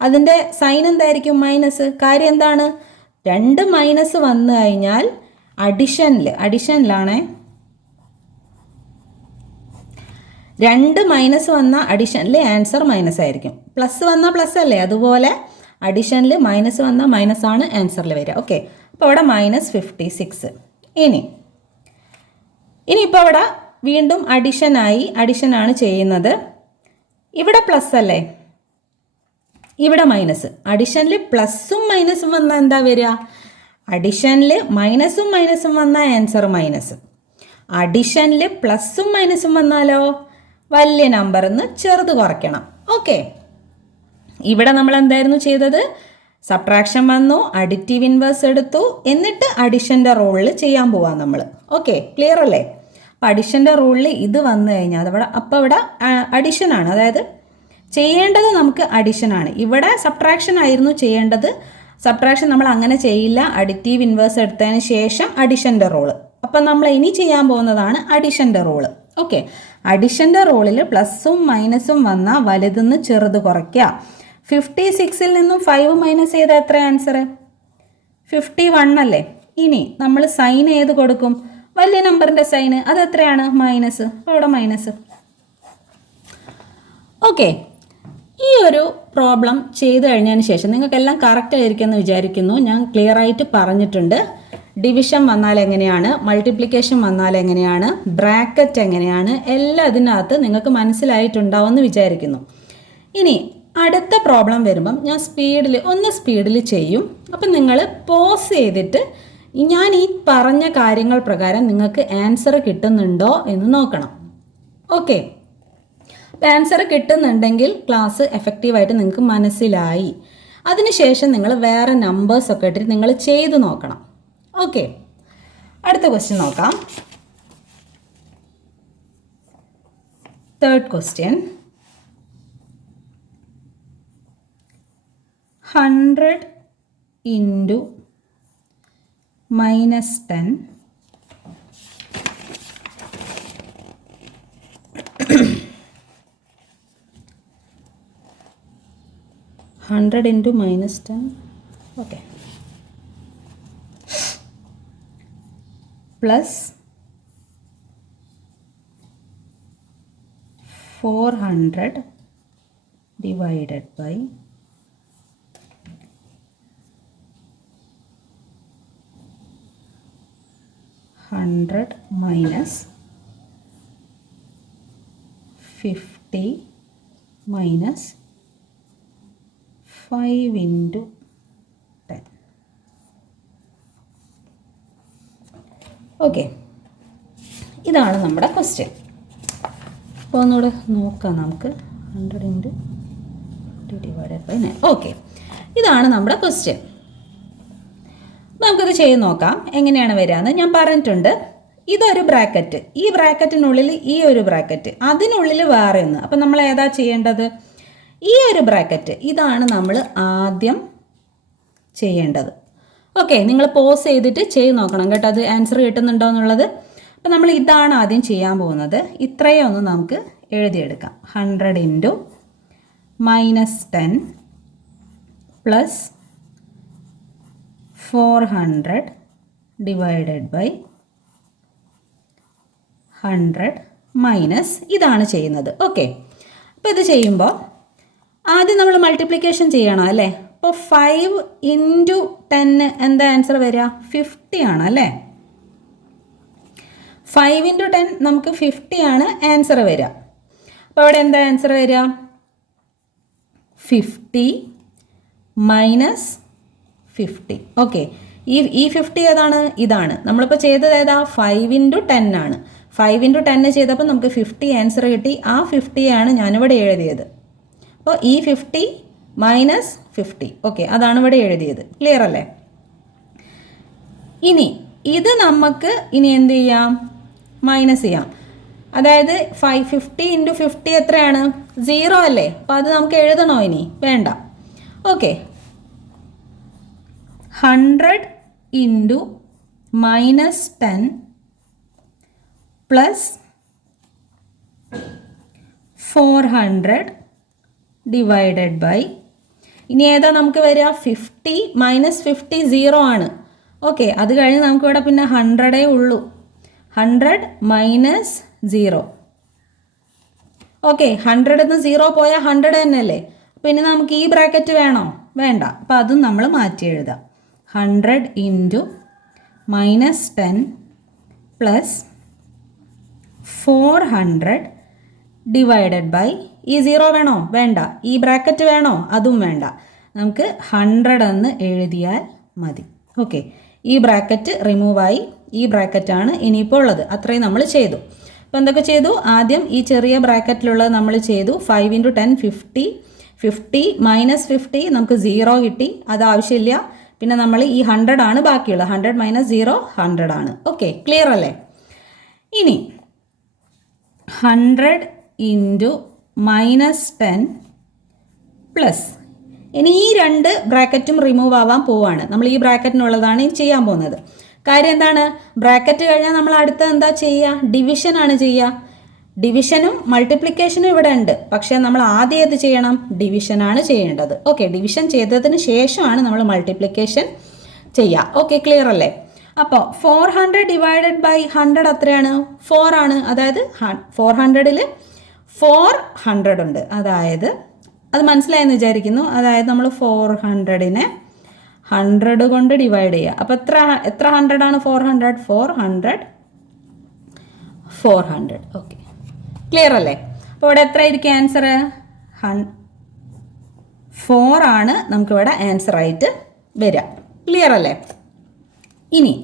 അതിൻ്റെ സൈൻ എന്തായിരിക്കും? മൈനസ്. കാര്യം എന്താണ്? രണ്ട് മൈനസ് വന്നു കഴിഞ്ഞാൽ അഡിഷനിലാണേ, രണ്ട് മൈനസ് വന്ന അഡിഷനിൽ ആൻസർ മൈനസ് ആയിരിക്കും. പ്ലസ് വന്നാൽ പ്ലസ് അല്ലേ? അതുപോലെ അഡിഷനിൽ മൈനസ് വന്നാൽ മൈനസ് ആണ് ആൻസറിൽ വരിക. ഓക്കെ, അപ്പോൾ അവിടെ -56. ഇനിയിപ്പോൾ അവിടെ വീണ്ടും അഡിഷനാണ് ചെയ്യുന്നത്. ഇവിടെ പ്ലസ് അല്ലേ, ഇവിടെ മൈനസ്. അഡിഷനിൽ പ്ലസും മൈനസും വന്നാൽ എന്താ വരിക? അഡിഷനിൽ മൈനസും മൈനസും വന്നാൽ ആൻസർ മൈനസ്. അഡിഷനിൽ പ്ലസും മൈനസും വന്നാലോ വലിയ നമ്പറിൽ നിന്ന് ചെറുത് കുറയ്ക്കണം. ഓക്കെ, ഇവിടെ നമ്മൾ എന്തായിരുന്നു ചെയ്തത്? സബ്ട്രാക്ഷൻ വന്നു, അഡിറ്റീവ് ഇൻവേഴ്സ് എടുത്തു, എന്നിട്ട് അഡിഷൻ്റെ റൂളിൽ ചെയ്യാൻ പോവാം നമ്മൾ. ഓക്കെ, ക്ലിയർ അല്ലേ? അപ്പോൾ അഡിഷൻ്റെ റൂളിൽ ഇത് വന്നു കഴിഞ്ഞാൽ അപ്പോൾ ഇവിടെ അഡിഷനാണ്, അതായത് ചെയ്യേണ്ടത് നമുക്ക് അഡിഷനാണ്. ഇവിടെ സബ്ട്രാക്ഷൻ ആയിരുന്നു ചെയ്യേണ്ടത്. സബ്ട്രാക്ഷൻ നമ്മൾ അങ്ങനെ ചെയ്യില്ല. അഡിറ്റീവ് ഇൻവേഴ്സ് എടുത്തതിന് ശേഷം അഡിഷൻ്റെ റൂള്. അപ്പം നമ്മൾ ഇനി ചെയ്യാൻ പോകുന്നതാണ് അഡിഷൻ്റെ റൂള്. ഓക്കെ, അഡിഷൻ്റെ റൂളിൽ പ്ലസും മൈനസും വന്നാൽ വലുതെന്ന് ചെറുത് കുറയ്ക്കുക. 56ൽ നിന്നും 5 മൈനസ് ചെയ്താൽ എത്ര ആൻസർ? 51 അല്ലേ? ഇനി നമ്മൾ സൈൻ ഏത് കൊടുക്കും? വലിയ നമ്പറിൻ്റെ സൈന്. അത് എത്രയാണ്? മൈനസ്. അപ്പോൾ ഇവിടെ മൈനസ്. ഓക്കെ, ഈ ഒരു പ്രോബ്ലം ചെയ്ത് കഴിഞ്ഞതിന് ശേഷം നിങ്ങൾക്കെല്ലാം കറക്റ്റ് ആയിരിക്കുമെന്ന് വിചാരിക്കുന്നു. ഞാൻ ക്ലിയർ ആയിട്ട് പറഞ്ഞിട്ടുണ്ട്. ഡിവിഷൻ വന്നാൽ എങ്ങനെയാണ്, മൾട്ടിപ്ലിക്കേഷൻ വന്നാൽ എങ്ങനെയാണ്, ബ്രാക്കറ്റ് എങ്ങനെയാണ്, എല്ലാം ഇതിനകത്ത് നിങ്ങൾക്ക് മനസ്സിലായിട്ടുണ്ടാവുമെന്ന് വിചാരിക്കുന്നു. ഇനി അടുത്ത പ്രോബ്ലം വരുമ്പം ഞാൻ സ്പീഡിൽ ചെയ്യും. അപ്പം നിങ്ങൾ പോസ് ചെയ്തിട്ട് ഞാൻ ഈ പറഞ്ഞ കാര്യങ്ങൾ പ്രകാരം നിങ്ങൾക്ക് ആൻസർ കിട്ടുന്നുണ്ടോ എന്ന് നോക്കണം. ഓക്കെ, അപ്പോൾ ആൻസർ കിട്ടുന്നുണ്ടെങ്കിൽ ക്ലാസ് എഫക്റ്റീവായിട്ട് നിങ്ങൾക്ക് മനസ്സിലായി. അതിനുശേഷം നിങ്ങൾ വേറെ നമ്പേഴ്സൊക്കെ ഇട്ടിട്ട് നിങ്ങൾ ചെയ്ത് നോക്കണം. ഓക്കെ, അടുത്ത ക്വസ്റ്റ്യൻ നോക്കാം. Third question. 100 × -10 100 × -10. Okay, plus 400 divided by 100 minus 50 minus 5 × 10. Okay, ഇതാണ് നമ്മുടെ ക്വസ്റ്റ്യൻ. അപ്പോൾ ഒന്നുകൂടെ നോക്കാം നമുക്ക്. 100 × 50 ഡിവൈഡഡ് ബൈ 9. ഓക്കെ, ഇതാണ് നമ്മുടെ ക്വസ്റ്റ്യൻ. നമുക്കത് ചെയ്ത് നോക്കാം എങ്ങനെയാണ് വരികയെന്ന്. ഞാൻ പറഞ്ഞിട്ടുണ്ട്, ഇതൊരു ബ്രാക്കറ്റ്, ഈ ബ്രാക്കറ്റിനുള്ളിൽ ഈ ഒരു ബ്രാക്കറ്റ്, അതിനുള്ളിൽ വേറെ ഒന്ന്. അപ്പം നമ്മൾ ഏതാ ചെയ്യേണ്ടത്? ഈ ഒരു ബ്രാക്കറ്റ്, ഇതാണ് നമ്മൾ ആദ്യം ചെയ്യേണ്ടത്. ഓക്കെ, നിങ്ങൾ പോസ് ചെയ്തിട്ട് ചെയ്ത് നോക്കണം കേട്ടോ, അത് ആൻസർ കിട്ടുന്നുണ്ടോ എന്നുള്ളത്. അപ്പം നമ്മൾ ഇതാണ് ആദ്യം ചെയ്യാൻ പോകുന്നത്. ഇത്രയും ഒന്ന് നമുക്ക് എഴുതിയെടുക്കാം. 100 × -10 പ്ലസ് 400 ഡിവൈഡഡ് ബൈ 100 മൈനസ് ഇതാണ് ചെയ്യുന്നത്. ഓക്കെ, അപ്പോൾ ഇത് ചെയ്യുമ്പോൾ ആദ്യം നമ്മൾ മൾട്ടിപ്ലിക്കേഷൻ ചെയ്യണം അല്ലേ. അപ്പോൾ 5 ഇൻറ്റു 10 എന്താ ആൻസർ വരിക? 50 ആണ് അല്ലേ. 5 ഇൻറ്റു 10 നമുക്ക് 50 ആണ് ആൻസർ വരിക. അപ്പോൾ ഇവിടെ എന്താ ആൻസർ വരിക? 50 മൈനസ് 50. ഓക്കെ, ഈ 50 ഏതാണ്? ഇതാണ്. നമ്മളിപ്പോൾ ചെയ്തത് ഏതാ? 5 ഇൻറ്റു 10 ആണ്. 5 ഇൻറ്റു 10 ചെയ്തപ്പോൾ നമുക്ക് 50 ആൻസർ കിട്ടി. ആ 50 ആണ് ഞാനിവിടെ എഴുതിയത്. അപ്പോൾ ഈ 50 മൈനസ് 50. ഓക്കെ, അതാണ് ഇവിടെ എഴുതിയത്. ക്ലിയർ അല്ലേ? ഇനി ഇത് നമുക്ക് ഇനി എന്ത് ചെയ്യാം? മൈനസ് ചെയ്യാം. അതായത് 50 ഇൻറ്റു 50 എത്രയാണ്? 0 അല്ലേ. അപ്പോൾ അത് നമുക്ക് എഴുതണോ? ഇനി വേണ്ട. Okay, 100 into minus 10 plus 400 divided by, ഇനി ഏതാ നമുക്ക് വരിക? 50 മൈനസ് 50 0 ആണ്. ഓക്കെ, അത് കഴിഞ്ഞ് നമുക്കിവിടെ പിന്നെ 100 ഉള്ളൂ. 100 മൈനസ് 0. ഓക്കെ, 100 നിന്ന് 0 പോയാൽ 100 തന്നെയല്ലേ. അപ്പോൾ ഇനി നമുക്ക് ഈ ബ്രാക്കറ്റ് വേണോ? വേണ്ട. അപ്പോൾ അതും നമ്മൾ മാറ്റി എഴുതാം. 100 into minus 10 plus 400 divided by, ഈ 0 വേണോ? വേണ്ട. ഈ ബ്രാക്കറ്റ് വേണോ? അതും വേണ്ട. നമുക്ക് 100 എന്ന് എഴുതിയാൽ മതി. ഓക്കെ, ഈ ബ്രാക്കറ്റ് റിമൂവായി. ഈ ബ്രാക്കറ്റാണ് ഇനിയിപ്പോൾ ഉള്ളത്. അത്രയും നമ്മൾ ചെയ്തു. അപ്പോൾ എന്തൊക്കെ ചെയ്തു? ആദ്യം ഈ ചെറിയ ബ്രാക്കറ്റിലുള്ളത് നമ്മൾ ചെയ്തു. 5 ഇൻറ്റു 10 50. 50 മൈനസ് 50 നമുക്ക് 0 കിട്ടി. അത് ആവശ്യമില്ല. പിന്നെ നമ്മൾ ഈ 100 ആണ് ബാക്കിയുള്ളത്. 100 മൈനസ് 0 100 ആണ്. ഓക്കെ, ക്ലിയർ അല്ലേ? ഇനി 100 ഇൻറ്റു മൈനസ് 10 പ്ലസ്, ഇനി ഈ രണ്ട് ബ്രാക്കറ്റും റിമൂവ് ആവാൻ പോവാണ്. നമ്മൾ ഈ ബ്രാക്കറ്റിനുള്ളതാണ് ഈ ചെയ്യാൻ പോകുന്നത്. കാര്യം എന്താണ്? ബ്രാക്കറ്റ് കഴിഞ്ഞാൽ നമ്മൾ അടുത്ത എന്താ ചെയ്യുക? ഡിവിഷനാണ് ചെയ്യുക. ഡിവിഷനും മൾട്ടിപ്ലിക്കേഷനും ഇവിടെ ഉണ്ട്. പക്ഷേ നമ്മൾ ആദ്യം ഏത് ചെയ്യണം? ഡിവിഷനാണ് ചെയ്യേണ്ടത്. ഓക്കെ, ഡിവിഷൻ ചെയ്തതിന് ശേഷമാണ് നമ്മൾ മൾട്ടിപ്ലിക്കേഷൻ ചെയ്യുക. ഓക്കെ, ക്ലിയർ അല്ലേ? അപ്പോൾ 400 ഡിവൈഡഡ് ബൈ 100 എത്രയാണ്? 4 ആണ്. അതായത് 400ൽ 400 ഉണ്ട്. അതായത് അത് മനസ്സിലായെന്ന് വിചാരിക്കുന്നു. അതായത് നമ്മൾ 400നെ 100 കൊണ്ട് ഡിവൈഡ് ചെയ്യുക. അപ്പോൾ എത്ര 100 ആണ്? 400. 400. ഓക്കെ, ക്ലിയർ അല്ലേ? അപ്പോൾ ഇവിടെ എത്ര ആയിരിക്കും ആൻസർ? 4 ആണ് നമുക്കിവിടെ ആൻസർ ആയിട്ട് വരിക. ക്ലിയർ അല്ലേ? ഇനി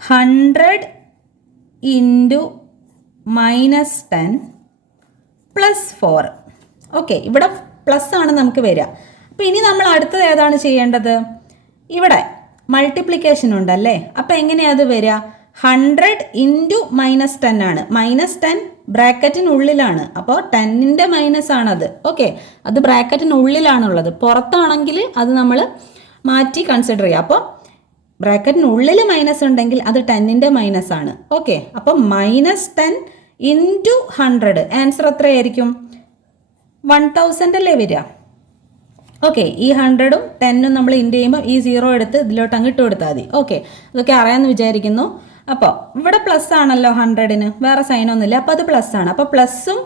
100 ഇൻറ്റു മൈനസ് 10 പ്ലസ് 4. ഓക്കെ, ഇവിടെ പ്ലസ് ആണ് നമുക്ക് വരിക. അപ്പോൾ ഇനി നമ്മൾ അടുത്തത് ഏതാണ് ചെയ്യേണ്ടത്? ഇവിടെ മൾട്ടിപ്ലിക്കേഷൻ ഉണ്ടല്ലേ. അപ്പോൾ എങ്ങനെയാണ് അത് വരിക? 100 ഇൻറ്റു മൈനസ് 10 ആണ്. മൈനസ് 10 ബ്രാക്കറ്റിനുള്ളിലാണ്. അപ്പോൾ 10ൻ്റെ മൈനസ് ആണത്. ഓക്കെ, അത് ബ്രാക്കറ്റിനുള്ളിലാണുള്ളത്. പുറത്താണെങ്കിൽ അത് നമ്മൾ മാറ്റി കൺസിഡർ ചെയ്യുക. അപ്പോൾ ബ്രാക്കറ്റിനുള്ളിൽ മൈനസ് ഉണ്ടെങ്കിൽ അത് 10ൻ്റെ മൈനസ് ആണ്. ഓക്കെ, അപ്പോൾ മൈനസ് 10 ഇൻറ്റു 100 ആൻസർ എത്രയായിരിക്കും? 1000 അല്ലേ വരിക. ഓക്കെ, ഈ 100ഉം 10ഉം നമ്മൾ ഇൻറ്റു ചെയ്യുമ്പോൾ ഈ 0 എടുത്ത് ഇതിലോട്ട് അങ്ങ് ഇട്ട് കൊടുത്താൽ മതി. ഓക്കെ, ഇതൊക്കെ അറിയാമെന്ന് വിചാരിക്കുന്നു. അപ്പോൾ ഇവിടെ പ്ലസ് ആണല്ലോ 100ന്, വേറെ സൈനൊന്നുമില്ല. അപ്പോൾ അത് പ്ലസ് ആണ്. അപ്പോൾ പ്ലസ്സും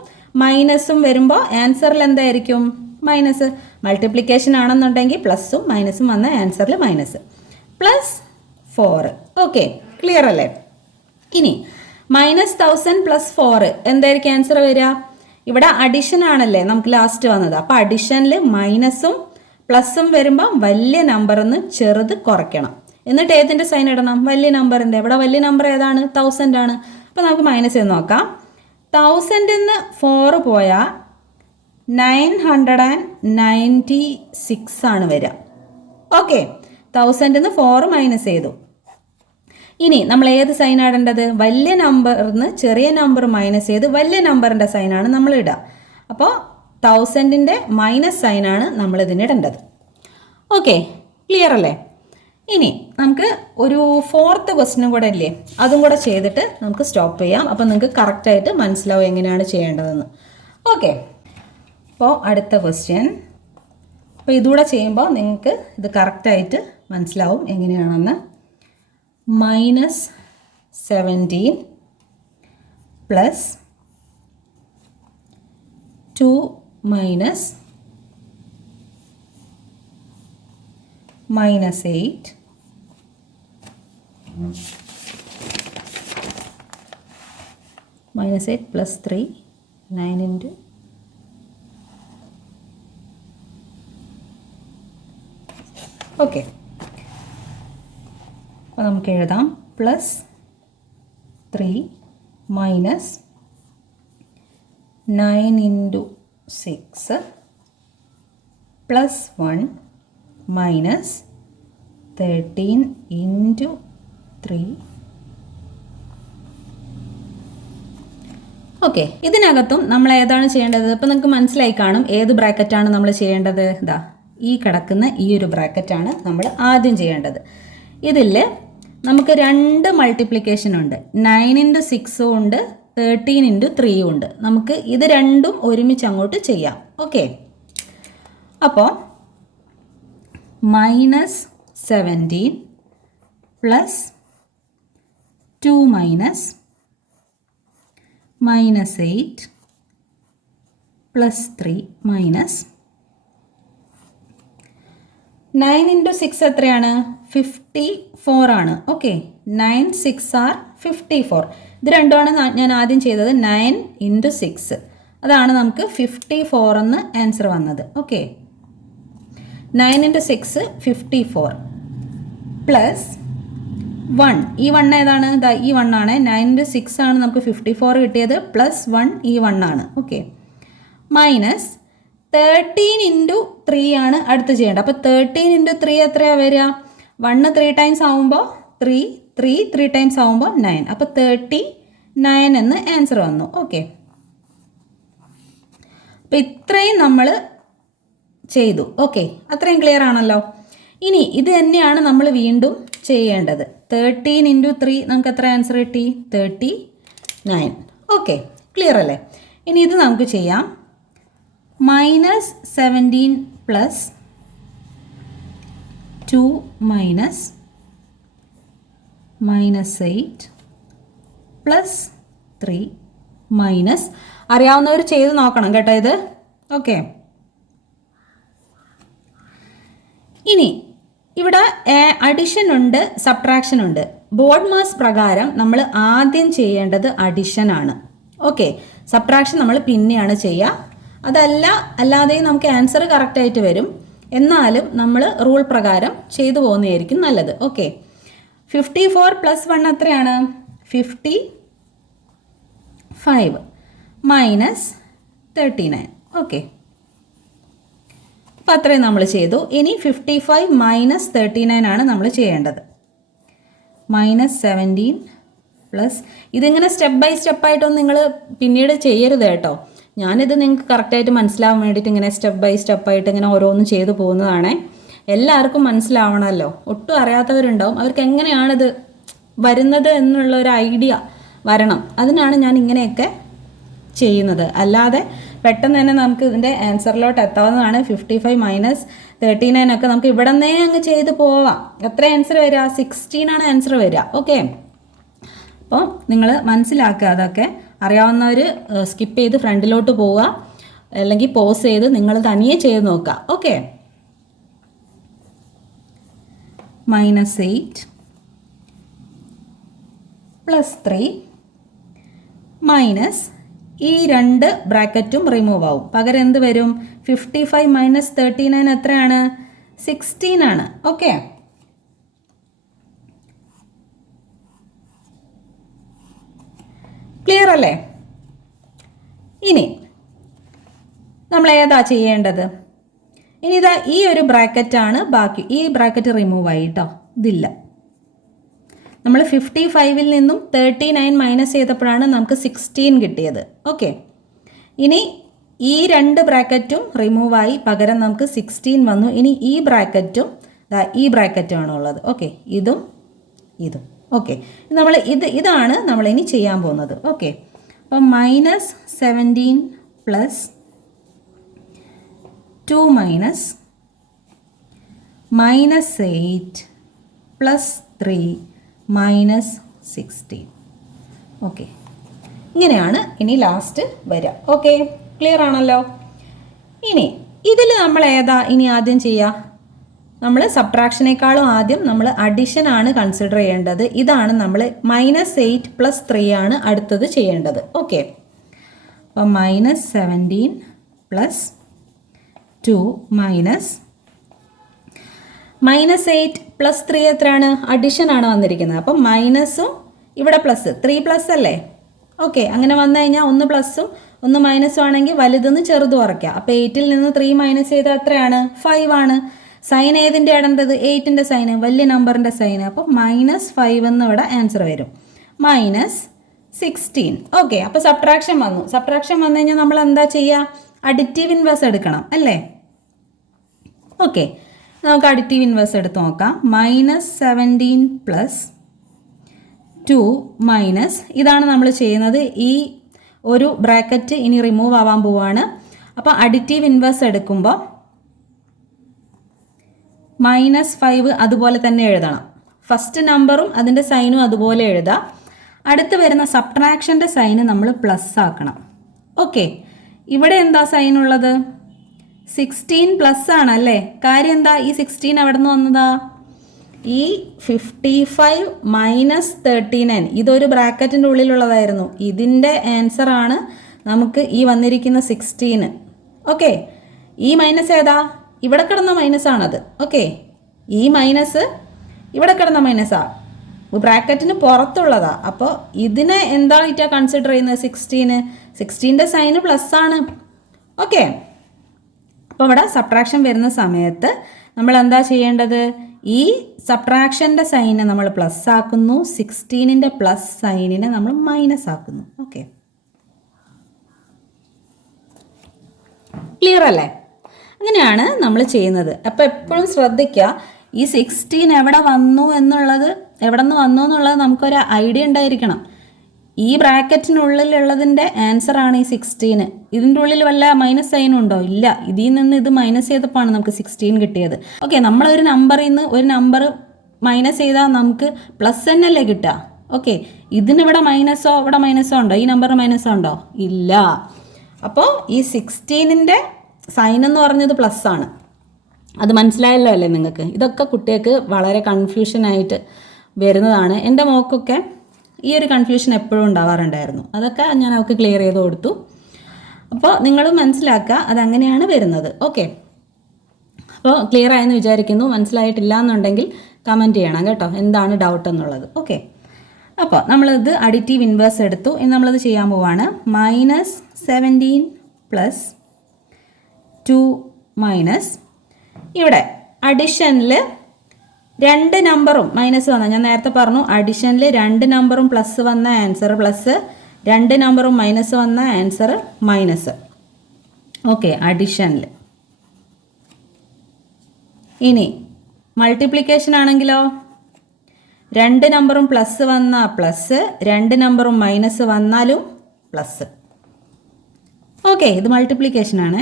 മൈനസും വരുമ്പോൾ ആൻസറിൽ എന്തായിരിക്കും? മൈനസ്. മൾട്ടിപ്ലിക്കേഷൻ ആണെന്നുണ്ടെങ്കിൽ പ്ലസ്സും മൈനസും വന്ന ആൻസറിൽ മൈനസ്. പ്ലസ് 4. ഓക്കെ, ക്ലിയർ അല്ലേ? ഇനി മൈനസ് 1000 പ്ലസ് 4 എന്തായിരിക്കും ആൻസർ വരിക? ഇവിടെ അഡിഷൻ ആണല്ലേ നമുക്ക് ലാസ്റ്റ് വന്നത്. അപ്പോൾ അഡിഷനിൽ മൈനസും പ്ലസും വരുമ്പോൾ വലിയ നമ്പറിന്ന് ചെറുത് കുറയ്ക്കണം. എന്നിട്ട് ഏതിൻ്റെ സൈൻ ഇടണം? വലിയ നമ്പറിൻ്റെ. ഇവിടെ വലിയ നമ്പർ ഏതാണ്? 1000 ആണ്. അപ്പോൾ നമുക്ക് മൈനസ് ചെയ്ത് നോക്കാം. 1000 നിന്ന് 4 പോയാൽ 996 ആണ് വരിക. ഓക്കെ, 1000 നിന്ന് 4 മൈനസ് ചെയ്തു. ഇനി നമ്മൾ ഏത് സൈൻ ഇടേണ്ടത്? വലിയ നമ്പറിന്ന് ചെറിയ നമ്പർ മൈനസ് ചെയ്ത് വലിയ നമ്പറിൻ്റെ സൈനാണ് നമ്മൾ ഇടുക. അപ്പോൾ 1000ൻ്റെ മൈനസ് സൈനാണ് നമ്മൾ ഇതിനിടേണ്ടത്. ഓക്കെ, ക്ലിയർ അല്ലേ? ഇനി നമുക്ക് ഒരു 4th ക്വസ്റ്റ്യനും കൂടെ ഇല്ലേ, അതും കൂടെ ചെയ്തിട്ട് നമുക്ക് സ്റ്റോപ്പ് ചെയ്യാം. അപ്പോൾ നിങ്ങൾക്ക് കറക്റ്റായിട്ട് മനസ്സിലാവും എങ്ങനെയാണ് ചെയ്യേണ്ടതെന്ന്. ഓക്കെ, അപ്പോൾ അടുത്ത ക്വസ്റ്റ്യൻ. അപ്പോൾ ഇതുകൂടെ ചെയ്യുമ്പോൾ നിങ്ങൾക്ക് ഇത് കറക്റ്റായിട്ട് മനസ്സിലാവും എങ്ങനെയാണെന്ന്. -17 plus 2 minus -8 -8 plus 3 9 into okay. അപ്പോൾ നമുക്ക് എഴുതാം plus 3 minus 9 into 6 plus 1 minus 13 into 3. Okay, ഇതിനകത്തും നമ്മൾ ഏതാണ് ചെയ്യേണ്ടത്? ഇപ്പോൾ നിങ്ങൾക്ക് മനസ്സിലായി കാണും ഏത് ബ്രാക്കറ്റാണ് നമ്മൾ ചെയ്യേണ്ടത്. ഇതാ ഈ കിടക്കുന്ന ഈ ഒരു ബ്രാക്കറ്റാണ് നമ്മൾ ആദ്യം ചെയ്യേണ്ടത്. ഇതിൽ നമുക്ക് 2 മൾട്ടിപ്ലിക്കേഷൻ ഉണ്ട്. 9 into 6 ഉണ്ട്, 13 into 3 ഉണ്ട്. നമുക്ക് ഇത് രണ്ടും ഒരുമിച്ച് അങ്ങോട്ട് ചെയ്യാം. ഓക്കെ, അപ്പോൾ -17 plus 2 minus -8 plus 3 minus 9 into 6 എത്രയാണ്? 54 ആണ്. Okay, 9 6 are 54. ഇത് രണ്ടുമാണ് ഞാൻ ആദ്യം ചെയ്തത്. 9 into 6 അതാണ് നമുക്ക് 54 എന്ന് ആൻസർ വന്നത്. Okay, 9 into 6 54 plus 1. ഈ 1 ഏതാണ്? ഈ 1 ആണ്. 9 into 6 ആണ് നമുക്ക് 54 കിട്ടിയത്. പ്ലസ് 1 ഈ 1 ആണ്. ഓക്കെ, മൈനസ് 13 into 3 ആണ് അടുത്ത് ചെയ്യേണ്ടത്. അപ്പോൾ 13 into 3 എത്രയാണ് വരിക? 1 3 ടൈംസ് ആവുമ്പോൾ 3, 3 ടൈംസ് ആവുമ്പോൾ 9. അപ്പോൾ 39 എന്ന് ആൻസർ വന്നു. ഓക്കെ, അപ്പോൾ ഇത്രയും നമ്മൾ ചെയ്തു. ഓക്കെ, അത്രയും ക്ലിയർ ആണല്ലോ. ഇനി ഇത് തന്നെയാണ് നമ്മൾ വീണ്ടും ചെയ്യേണ്ടത്. 13 into 3 നമുക്ക് എത്ര ആൻസർ കിട്ടി? 39. ഓക്കെ, ക്ലിയർ അല്ലേ? ഇനി ഇത് നമുക്ക് ചെയ്യാം. -17 പ്ലസ് 2 മൈനസ് -8 പ്ലസ് 3 മൈനസ്, അറിയാവുന്നവർ ചെയ്ത് നോക്കണം കേട്ടോ ഇത്. ഓക്കെ, ഇനി ഇവിടെ അഡിഷൻ ഉണ്ട്, സബ്ട്രാക്ഷൻ ഉണ്ട്. ബോർഡ് മാസ് പ്രകാരം നമ്മൾ ആദ്യം ചെയ്യേണ്ടത് അഡിഷൻ ആണ്. ഓക്കെ, സബ്ട്രാക്ഷൻ നമ്മൾ പിന്നെയാണ് ചെയ്യുക. അല്ലാതെയും നമുക്ക് ആൻസർ കറക്റ്റായിട്ട് വരും. എന്നാലും നമ്മൾ റൂൾ പ്രകാരം ചെയ്തു പോകുന്നതായിരിക്കും നല്ലത്. ഓക്കെ, 54 പ്ലസ് 1 എത്രയാണ്? 55 മൈനസ് 39. ഓക്കെ, അപ്പോൾ അത്രയും നമ്മൾ ചെയ്തു. ഇനി 55 മൈനസ് 39 ആണ് നമ്മൾ ചെയ്യേണ്ടത്. -17 പ്ലസ്, ഇതിങ്ങനെ സ്റ്റെപ്പ് ബൈ സ്റ്റെപ്പായിട്ടൊന്നും നിങ്ങൾ പിന്നീട് ചെയ്യരുത് കേട്ടോ. ഞാനിത് നിങ്ങൾക്ക് കറക്റ്റായിട്ട് മനസ്സിലാവാൻ വേണ്ടിയിട്ട് ഇങ്ങനെ സ്റ്റെപ്പ് ബൈ സ്റ്റെപ്പായിട്ട് ഇങ്ങനെ ഓരോന്നും ചെയ്തു പോകുന്നതാണ്. എല്ലാവർക്കും മനസ്സിലാവണമല്ലോ. ഒട്ടും അറിയാത്തവരുണ്ടാവും, അവർക്ക് എങ്ങനെയാണിത് വരുന്നത് എന്നുള്ള ഒരു ഐഡിയ വരണം. അതിനാണ് ഞാൻ ഇങ്ങനെയൊക്കെ ചെയ്യുന്നത്. അല്ലാതെ പെട്ടെന്ന് തന്നെ നമുക്ക് ഇതിൻ്റെ ആൻസറിലോട്ട് എത്താവുന്നതാണ്. 55 മൈനസ് 39 ഒക്കെ നമുക്ക് ഇവിടെ നിന്നേ അങ്ങ് ചെയ്ത് പോവാം. എത്ര ആൻസർ വരിക? 16 ആണ് ആൻസർ വരിക. ഓക്കെ, അപ്പോൾ നിങ്ങൾ മനസ്സിലാക്കുക. അതൊക്കെ അറിയാവുന്നവർ സ്കിപ്പ് ചെയ്ത് ഫ്രണ്ടിലോട്ട് പോവുക, അല്ലെങ്കിൽ പോസ് ചെയ്ത് നിങ്ങൾ തനിയെ ചെയ്ത് നോക്കുക. ഓക്കെ, -8 പ്ലസ് 3 മൈനസ് ഈ 2 ബ്രാക്കറ്റും റിമൂവ് ആവും. പകരം എന്ത് വരും? 55 മൈനസ് 39 എത്രയാണ്? 16 ആണ്. ഓക്കെ, ക്ലിയർ അല്ലേ? ഇനി നമ്മൾ ഏതാ ചെയ്യേണ്ടത്? ഇനി ഇതാ ഈ ഒരു ബ്രാക്കറ്റാണ് ബാക്കി. ഈ ബ്രാക്കറ്റ് റിമൂവ് ആയി കേട്ടോ, ഇതില്ല. നമ്മൾ 55-ൽ നിന്നും 39 മൈനസ് ചെയ്തപ്പോഴാണ് നമുക്ക് 16 കിട്ടിയത്. ഓക്കെ, ഇനി ഈ 2 ബ്രാക്കറ്റും റിമൂവായി, പകരം നമുക്ക് 16 വന്നു. ഇനി ഈ ബ്രാക്കറ്റും ഈ ബ്രാക്കറ്റുമാണ് ഉള്ളത്. ഓക്കെ, ഇതും ഇതും. ഓക്കെ, നമ്മൾ ഇതാണ് നമ്മളിനി ചെയ്യാൻ പോകുന്നത്. ഓക്കെ, അപ്പം -17 plus 2 minus -8 plus 3 minus 16. Okay, ഇങ്ങനെയാണ് ഇനി ലാസ്റ്റ് വരിക. ഓക്കെ, ക്ലിയർ ആണല്ലോ. ഇനി ഇതിൽ നമ്മൾ ഏതാ ഇനി ആദ്യം ചെയ്യുക? നമ്മൾ സബ്ട്രാക്ഷനേക്കാളും ആദ്യം നമ്മൾ അഡിഷൻ ആണ് കൺസിഡർ ചെയ്യേണ്ടത്. ഇതാണ് നമ്മൾ -8 + 3 ആണ് അടുത്തത് ചെയ്യേണ്ടത്. ഓക്കെ, അപ്പം -17 + 2 -8 + 3 എത്രയാണ്? അഡിഷൻ ആണ് വന്നിരിക്കുന്നത്. അപ്പം മൈനസും ഇവിടെ പ്ലസ്, 3+ അല്ലേ? ഓക്കെ, അങ്ങനെ വന്നു കഴിഞ്ഞാൽ ഒന്ന് പ്ലസും ഒന്ന് മൈനസും ആണെങ്കിൽ വലുതെന്ന് ചെറുത് കുറയ്ക്കുക. അപ്പോൾ 8ൽ നിന്ന് 3 മൈനസ് ചെയ്താൽ എത്രയാണ്? 5 ആണ്. സൈൻ ഏതിൻ്റെ ഇടേണ്ടത്? 8ൻ്റെ സൈന്, വലിയ നമ്പറിൻ്റെ സൈന്. അപ്പോൾ -5 എന്ന് ഇവിടെ ആൻസർ വരും. -16. ഓക്കെ, അപ്പോൾ സബ്ട്രാക്ഷൻ വന്നു. സബ്ട്രാക്ഷൻ വന്നു കഴിഞ്ഞാൽ നമ്മൾ എന്താ ചെയ്യുക? അഡിറ്റീവ് ഇൻവേഴ്സ് എടുക്കണം അല്ലേ? ഓക്കെ, നമുക്ക് അഡിറ്റീവ് ഇൻവേഴ്സ് എടുത്ത് നോക്കാം. -17 + 2 ഇതാണ് നമ്മൾ ചെയ്യുന്നത്. ഈ ഒരു ബ്രാക്കറ്റ് ഇനി റിമൂവ് ആവാൻ പോവാണ്. അപ്പോൾ അഡിറ്റീവ് ഇൻവേഴ്സ് എടുക്കുമ്പോൾ -5 അതുപോലെ തന്നെ എഴുതണം. ഫസ്റ്റ് നമ്പറും അതിൻ്റെ സൈനും അതുപോലെ എഴുതാം. അടുത്ത് വരുന്ന സബ്ട്രാക്ഷൻ്റെ സൈന് നമ്മൾ പ്ലസ് ആക്കണം. ഓക്കെ, ഇവിടെ എന്താ സൈൻ ഉള്ളത്? 16+ ആണല്ലേ? കാര്യം എന്താ? ഈ 16 എവിടെ നിന്ന് വന്നതാ? ഈ 55 - 39 ഇതൊരു ബ്രാക്കറ്റിൻ്റെ ഉള്ളിലുള്ളതായിരുന്നു. ഇതിൻ്റെ ആൻസർ ആണ് നമുക്ക് ഈ വന്നിരിക്കുന്ന 16. ഓക്കെ, ഈ മൈനസ് ഏതാ? ഇവിടെ കിടന്ന മൈനസാണത്. ഓക്കെ, ഈ മൈനസ് ഇവിടെ കിടന്ന മൈനസാ, ബ്രാക്കറ്റിന് പുറത്തുള്ളതാ. അപ്പോൾ ഇതിനെ എന്തായിട്ടാ കൺസിഡർ ചെയ്യുന്നത്? 16ൻ്റെ സൈന് പ്ലസ് ആണ്. ഓക്കെ, അപ്പോൾ ഇവിടെ സബ്ട്രാക്ഷൻ വരുന്ന സമയത്ത് നമ്മൾ എന്താ ചെയ്യേണ്ടത്? ഈ സബ്ട്രാക്ഷൻ്റെ സൈനെ നമ്മൾ പ്ലസ് ആക്കുന്നു, 16ൻ്റെ പ്ലസ് സൈനിനെ നമ്മൾ മൈനസ് ആക്കുന്നു. ഓക്കെ, ക്ലിയർ അല്ലേ? അങ്ങനെയാണ് നമ്മൾ ചെയ്യുന്നത്. അപ്പോൾ എപ്പോഴും ശ്രദ്ധിക്കുക, ഈ 16 എവിടെ വന്നു എന്നുള്ളത്, എവിടെ നിന്ന് വന്നു എന്നുള്ളത് നമുക്കൊരു ഐഡിയ ഉണ്ടായിരിക്കണം. ഈ ബ്രാക്കറ്റിനുള്ളിലുള്ളതിൻ്റെ ആൻസറാണ് ഈ 16. ഇതിൻ്റെ ഉള്ളിൽ വല്ല മൈനസ് സൈനും ഉണ്ടോ? ഇല്ല. ഇതിൽ നിന്ന് ഇത് മൈനസ് ചെയ്തപ്പോഴാണ് നമുക്ക് 16 കിട്ടിയത്. ഓക്കെ, നമ്മളൊരു നമ്പറിൽ നിന്ന് ഒരു നമ്പർ മൈനസ് ചെയ്താൽ നമുക്ക് പ്ലസ് എന്നല്ലേ കിട്ടുക? ഓക്കെ, ഇതിനിവിടെ മൈനസോ ഇവിടെ മൈനസോ ഉണ്ടോ? ഈ നമ്പർ മൈനസോ ഉണ്ടോ? ഇല്ല. അപ്പോൾ ഈ 16ൻ്റെ സൈൻ എന്ന് പറഞ്ഞത് പ്ലസ് ആണ്. അത് മനസ്സിലായല്ലോ അല്ലേ നിങ്ങൾക്ക്? ഇതൊക്കെ കുട്ടികൾക്ക് വളരെ കൺഫ്യൂഷനായിട്ട് വരുന്നതാണ്. എൻ്റെ മോക്കൊക്കെ ഈ ഒരു കൺഫ്യൂഷൻ എപ്പോഴും ഉണ്ടാവാറുണ്ടായിരുന്നു. അതൊക്കെ ഞാൻ അവർക്ക് ക്ലിയർ ചെയ്ത് കൊടുത്തു. അപ്പോൾ നിങ്ങൾ മനസ്സിലാക്കുക, അതങ്ങനെയാണ് വരുന്നത്. ഓക്കെ, അപ്പോൾ ക്ലിയർ ആയെന്ന് വിചാരിക്കുന്നു. മനസ്സിലായിട്ടില്ല എന്നുണ്ടെങ്കിൽ കമൻറ്റ് ചെയ്യണം കേട്ടോ, എന്താണ് ഡൗട്ട് എന്നുള്ളത്. ഓക്കെ, അപ്പോൾ നമ്മളിത് അഡിറ്റീവ് ഇൻവേഴ്സ് എടുത്തു. ഇനി നമ്മളത് ചെയ്യാൻ പോവാണ്. -17 + 2 ഇവിടെ അഡിഷനിൽ 2 നമ്പറും മൈനസ് വന്ന, ഞാൻ നേരത്തെ പറഞ്ഞു അഡിഷനിൽ 2 നമ്പറും പ്ലസ് വന്ന ആൻസർ പ്ലസ്, 2 നമ്പറും മൈനസ് വന്ന ആൻസർ മൈനസ്. ഓക്കെ, അഡിഷനിൽ. ഇനി മൾട്ടിപ്ലിക്കേഷൻ ആണെങ്കിലോ 2 നമ്പറും പ്ലസ് വന്ന പ്ലസ്, 2 നമ്പറും മൈനസ് വന്നാലും പ്ലസ്. ഓക്കെ, ഇത് മൾട്ടിപ്ലിക്കേഷനാണ്.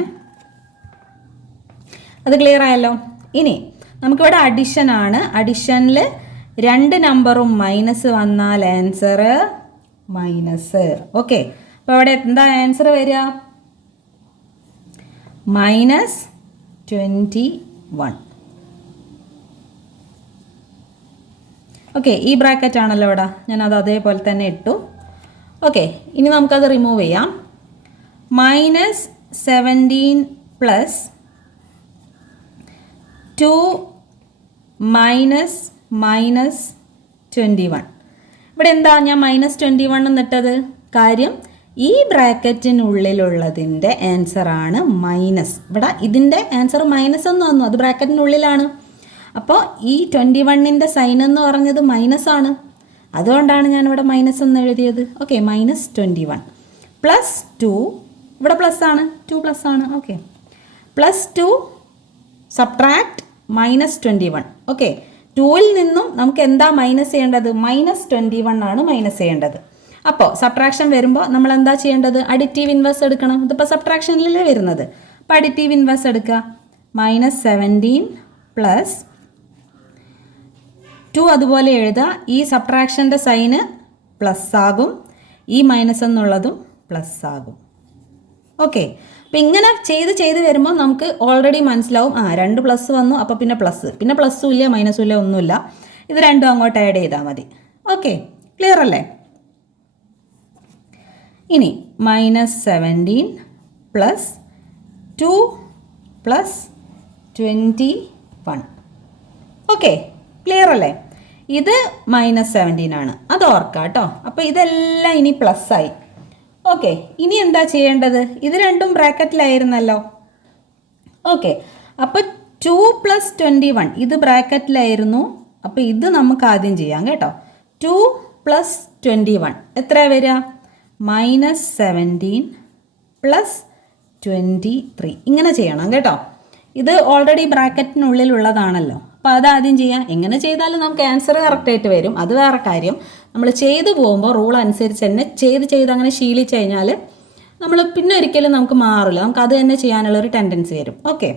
അത് ക്ലിയർ ആയല്ലോ. ഇനി നമുക്കിവിടെ അഡിഷൻ ആണ്. അഡിഷനിൽ 2 നമ്പറും മൈനസ് വന്നാൽ ആൻസർ മൈനസ്. ഓക്കെ, അപ്പോൾ അവിടെ എന്താ ആൻസർ വരിക? -21. ഓക്കെ, ഈ ബ്രാക്കറ്റ് ആണല്ലോ ഇവിടെ, ഞാനത് അതേപോലെ തന്നെ ഇട്ടു. ഓക്കെ, ഇനി നമുക്കത് റിമൂവ് ചെയ്യാം. -17 + 2 -21. ഇവിടെ എന്താ ഞാൻ -21 എന്നിട്ടത്? കാര്യം ഈ ബ്രാക്കറ്റിനുള്ളിലുള്ളതിൻ്റെ ആൻസറാണ് മൈനസ്. ഇവിടെ ഇതിൻ്റെ ആൻസർ മൈനസ് എന്ന് വന്നു, അത് ബ്രാക്കറ്റിനുള്ളിലാണ്. അപ്പോൾ ഈ 21ൻ്റെ സൈൻ എന്ന് പറഞ്ഞത് മൈനസ് ആണ്. അതുകൊണ്ടാണ് ഞാനിവിടെ മൈനസ് എന്ന് എഴുതിയത്. ഓക്കെ, -21 + 2, ഇവിടെ പ്ലസ് ആണ്, 2 പ്ലസ് ആണ്. Okay, +2 subtract -21. ഓക്കെ, 2ൽ നിന്നും നമുക്ക് എന്താ മൈനസ് ചെയ്യേണ്ടത്? -21 ആണ് മൈനസ് ചെയ്യേണ്ടത്. അപ്പോൾ സബ്ട്രാക്ഷൻ വരുമ്പോൾ നമ്മൾ എന്താ ചെയ്യേണ്ടത്? അഡിറ്റീവ് ഇൻവേഴ്സ് എടുക്കണം. ഇതിപ്പോൾ സബ്ട്രാക്ഷനിലല്ലേ വരുന്നത്. അപ്പോൾ അഡിറ്റീവ് ഇൻവേഴ്സ് എടുക്കുക. -17 + 2 അതുപോലെ എഴുതുക. ഈ സബ്ട്രാക്ഷൻ്റെ സൈന് പ്ലസ് ആകും. ഈ മൈനസ് എന്നുള്ളതും പ്ലസ് ആകും. ഓക്കെ, അപ്പം ഇങ്ങനെ ചെയ്ത് വരുമ്പോൾ നമുക്ക് ഓൾറെഡി മനസ്സിലാവും 2 പ്ലസ് വന്നു, അപ്പോൾ പിന്നെ പ്ലസ്സും ഇല്ല മൈനസും ഇല്ല ഒന്നുമില്ല. ഇത് രണ്ടും അങ്ങോട്ട് ആഡ് ചെയ്താൽ മതി. ഓക്കെ, ക്ലിയർ അല്ലേ? ഇനി -17 പ്ലസ് 2 പ്ലസ് 21. ഓക്കെ, ക്ലിയർ അല്ലേ? ഇത് -17 ആണ്, അത് ഓർക്കാം കേട്ടോ. അപ്പോൾ ഇതെല്ലാം ഇനി പ്ലസ് ആയി. ഓക്കെ, ഇനി എന്താ ചെയ്യേണ്ടത്? ഇത് രണ്ടും ബ്രാക്കറ്റിലായിരുന്നല്ലോ. ഓക്കെ, അപ്പോൾ 2 പ്ലസ് 21 ഇത് ബ്രാക്കറ്റിലായിരുന്നു. അപ്പോൾ ഇത് നമുക്ക് ആദ്യം ചെയ്യാം കേട്ടോ. 2 പ്ലസ് 21 എത്ര വരിക? -17 പ്ലസ് 23. ഇങ്ങനെ ചെയ്യണം കേട്ടോ. ഇത് ഓൾറെഡി ബ്രാക്കറ്റിനുള്ളിലുള്ളതാണല്ലോ. അപ്പോൾ അതാദ്യം ചെയ്യാം. എങ്ങനെ ചെയ്താലും നമുക്ക് ആൻസർ കറക്റ്റായിട്ട് വരും, അത് വേറെ കാര്യം. നമ്മൾ ചെയ്തു പോകുമ്പോൾ റൂൾ അനുസരിച്ച് തന്നെ ചെയ്ത് അങ്ങനെ ശീലിച്ച് കഴിഞ്ഞാൽ നമ്മൾ പിന്നെ ഒരിക്കലും നമുക്ക് മാറില്ല, നമുക്ക് അത് തന്നെ ചെയ്യാനുള്ളൊരു ടെൻഡൻസി വരും. ഓക്കെ,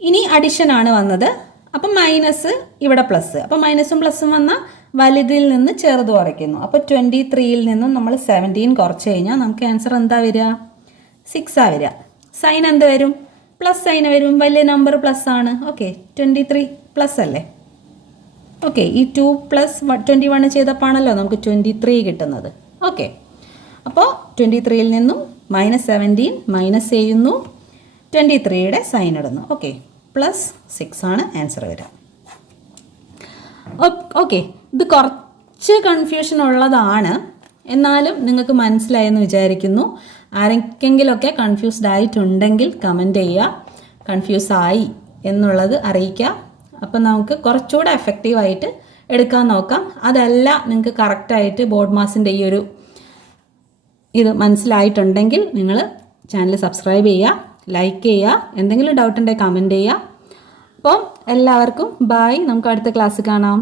ഇനി അഡിഷനാണ് വന്നത്. അപ്പം മൈനസ് ഇവിടെ പ്ലസ്, അപ്പം മൈനസും പ്ലസ്സും വന്നാൽ വലുതിൽ നിന്ന് ചെറുത് കുറയ്ക്കുന്നു. അപ്പോൾ 23ൽ നിന്നും നമ്മൾ 17 കുറച്ച് കഴിഞ്ഞാൽ നമുക്ക് ആൻസർ എന്താ വരിക? 6 വരിക. സൈൻ എന്ത് വരും? പ്ലസ് സൈൻ വരും, വലിയ നമ്പർ പ്ലസ് ആണ്. ഓക്കെ, 23 പ്ലസ് അല്ലേ? ഓക്കെ, ഈ 2 പ്ലസ് 21 ചെയ്തപ്പോഴാണല്ലോ നമുക്ക് 23 കിട്ടുന്നത്. ഓക്കെ, അപ്പോൾ 23ൽ നിന്നും -17 മൈനസ് ചെയ്യുന്നു, 23യുടെ സൈൻ ഇടുന്നു. ഓക്കെ, പ്ലസ് 6 ആണ് ആൻസർ വരിക. ഓക്കെ, ഇത് കുറച്ച് കൺഫ്യൂഷൻ ഉള്ളതാണ്, എന്നാലും നിങ്ങൾക്ക് മനസ്സിലായെന്ന് വിചാരിക്കുന്നു. ആരെങ്കിലുമൊക്കെ കൺഫ്യൂസ്ഡ് ആയിട്ടുണ്ടെങ്കിൽ കമൻറ്റ് ചെയ്യുക, കൺഫ്യൂസ് ആയി എന്നുള്ളത് അറിയിക്കുക. അപ്പം നമുക്ക് കുറച്ചുകൂടെ എഫക്റ്റീവായിട്ട് എടുക്കാൻ നോക്കാം. അതല്ല നിങ്ങൾക്ക് കറക്റ്റായിട്ട് ബോർഡ് മാസിൻ്റെ ഈ ഒരു ഇത് മനസ്സിലായിട്ടുണ്ടെങ്കിൽ നിങ്ങൾ ചാനൽ സബ്സ്ക്രൈബ് ചെയ്യുക, ലൈക്ക് ചെയ്യുക, എന്തെങ്കിലും ഡൗട്ട് ഉണ്ടെങ്കിൽ കമൻറ്റ് ചെയ്യുക. അപ്പം എല്ലാവർക്കും ബൈ, നമുക്ക് അടുത്ത ക്ലാസ് കാണാം.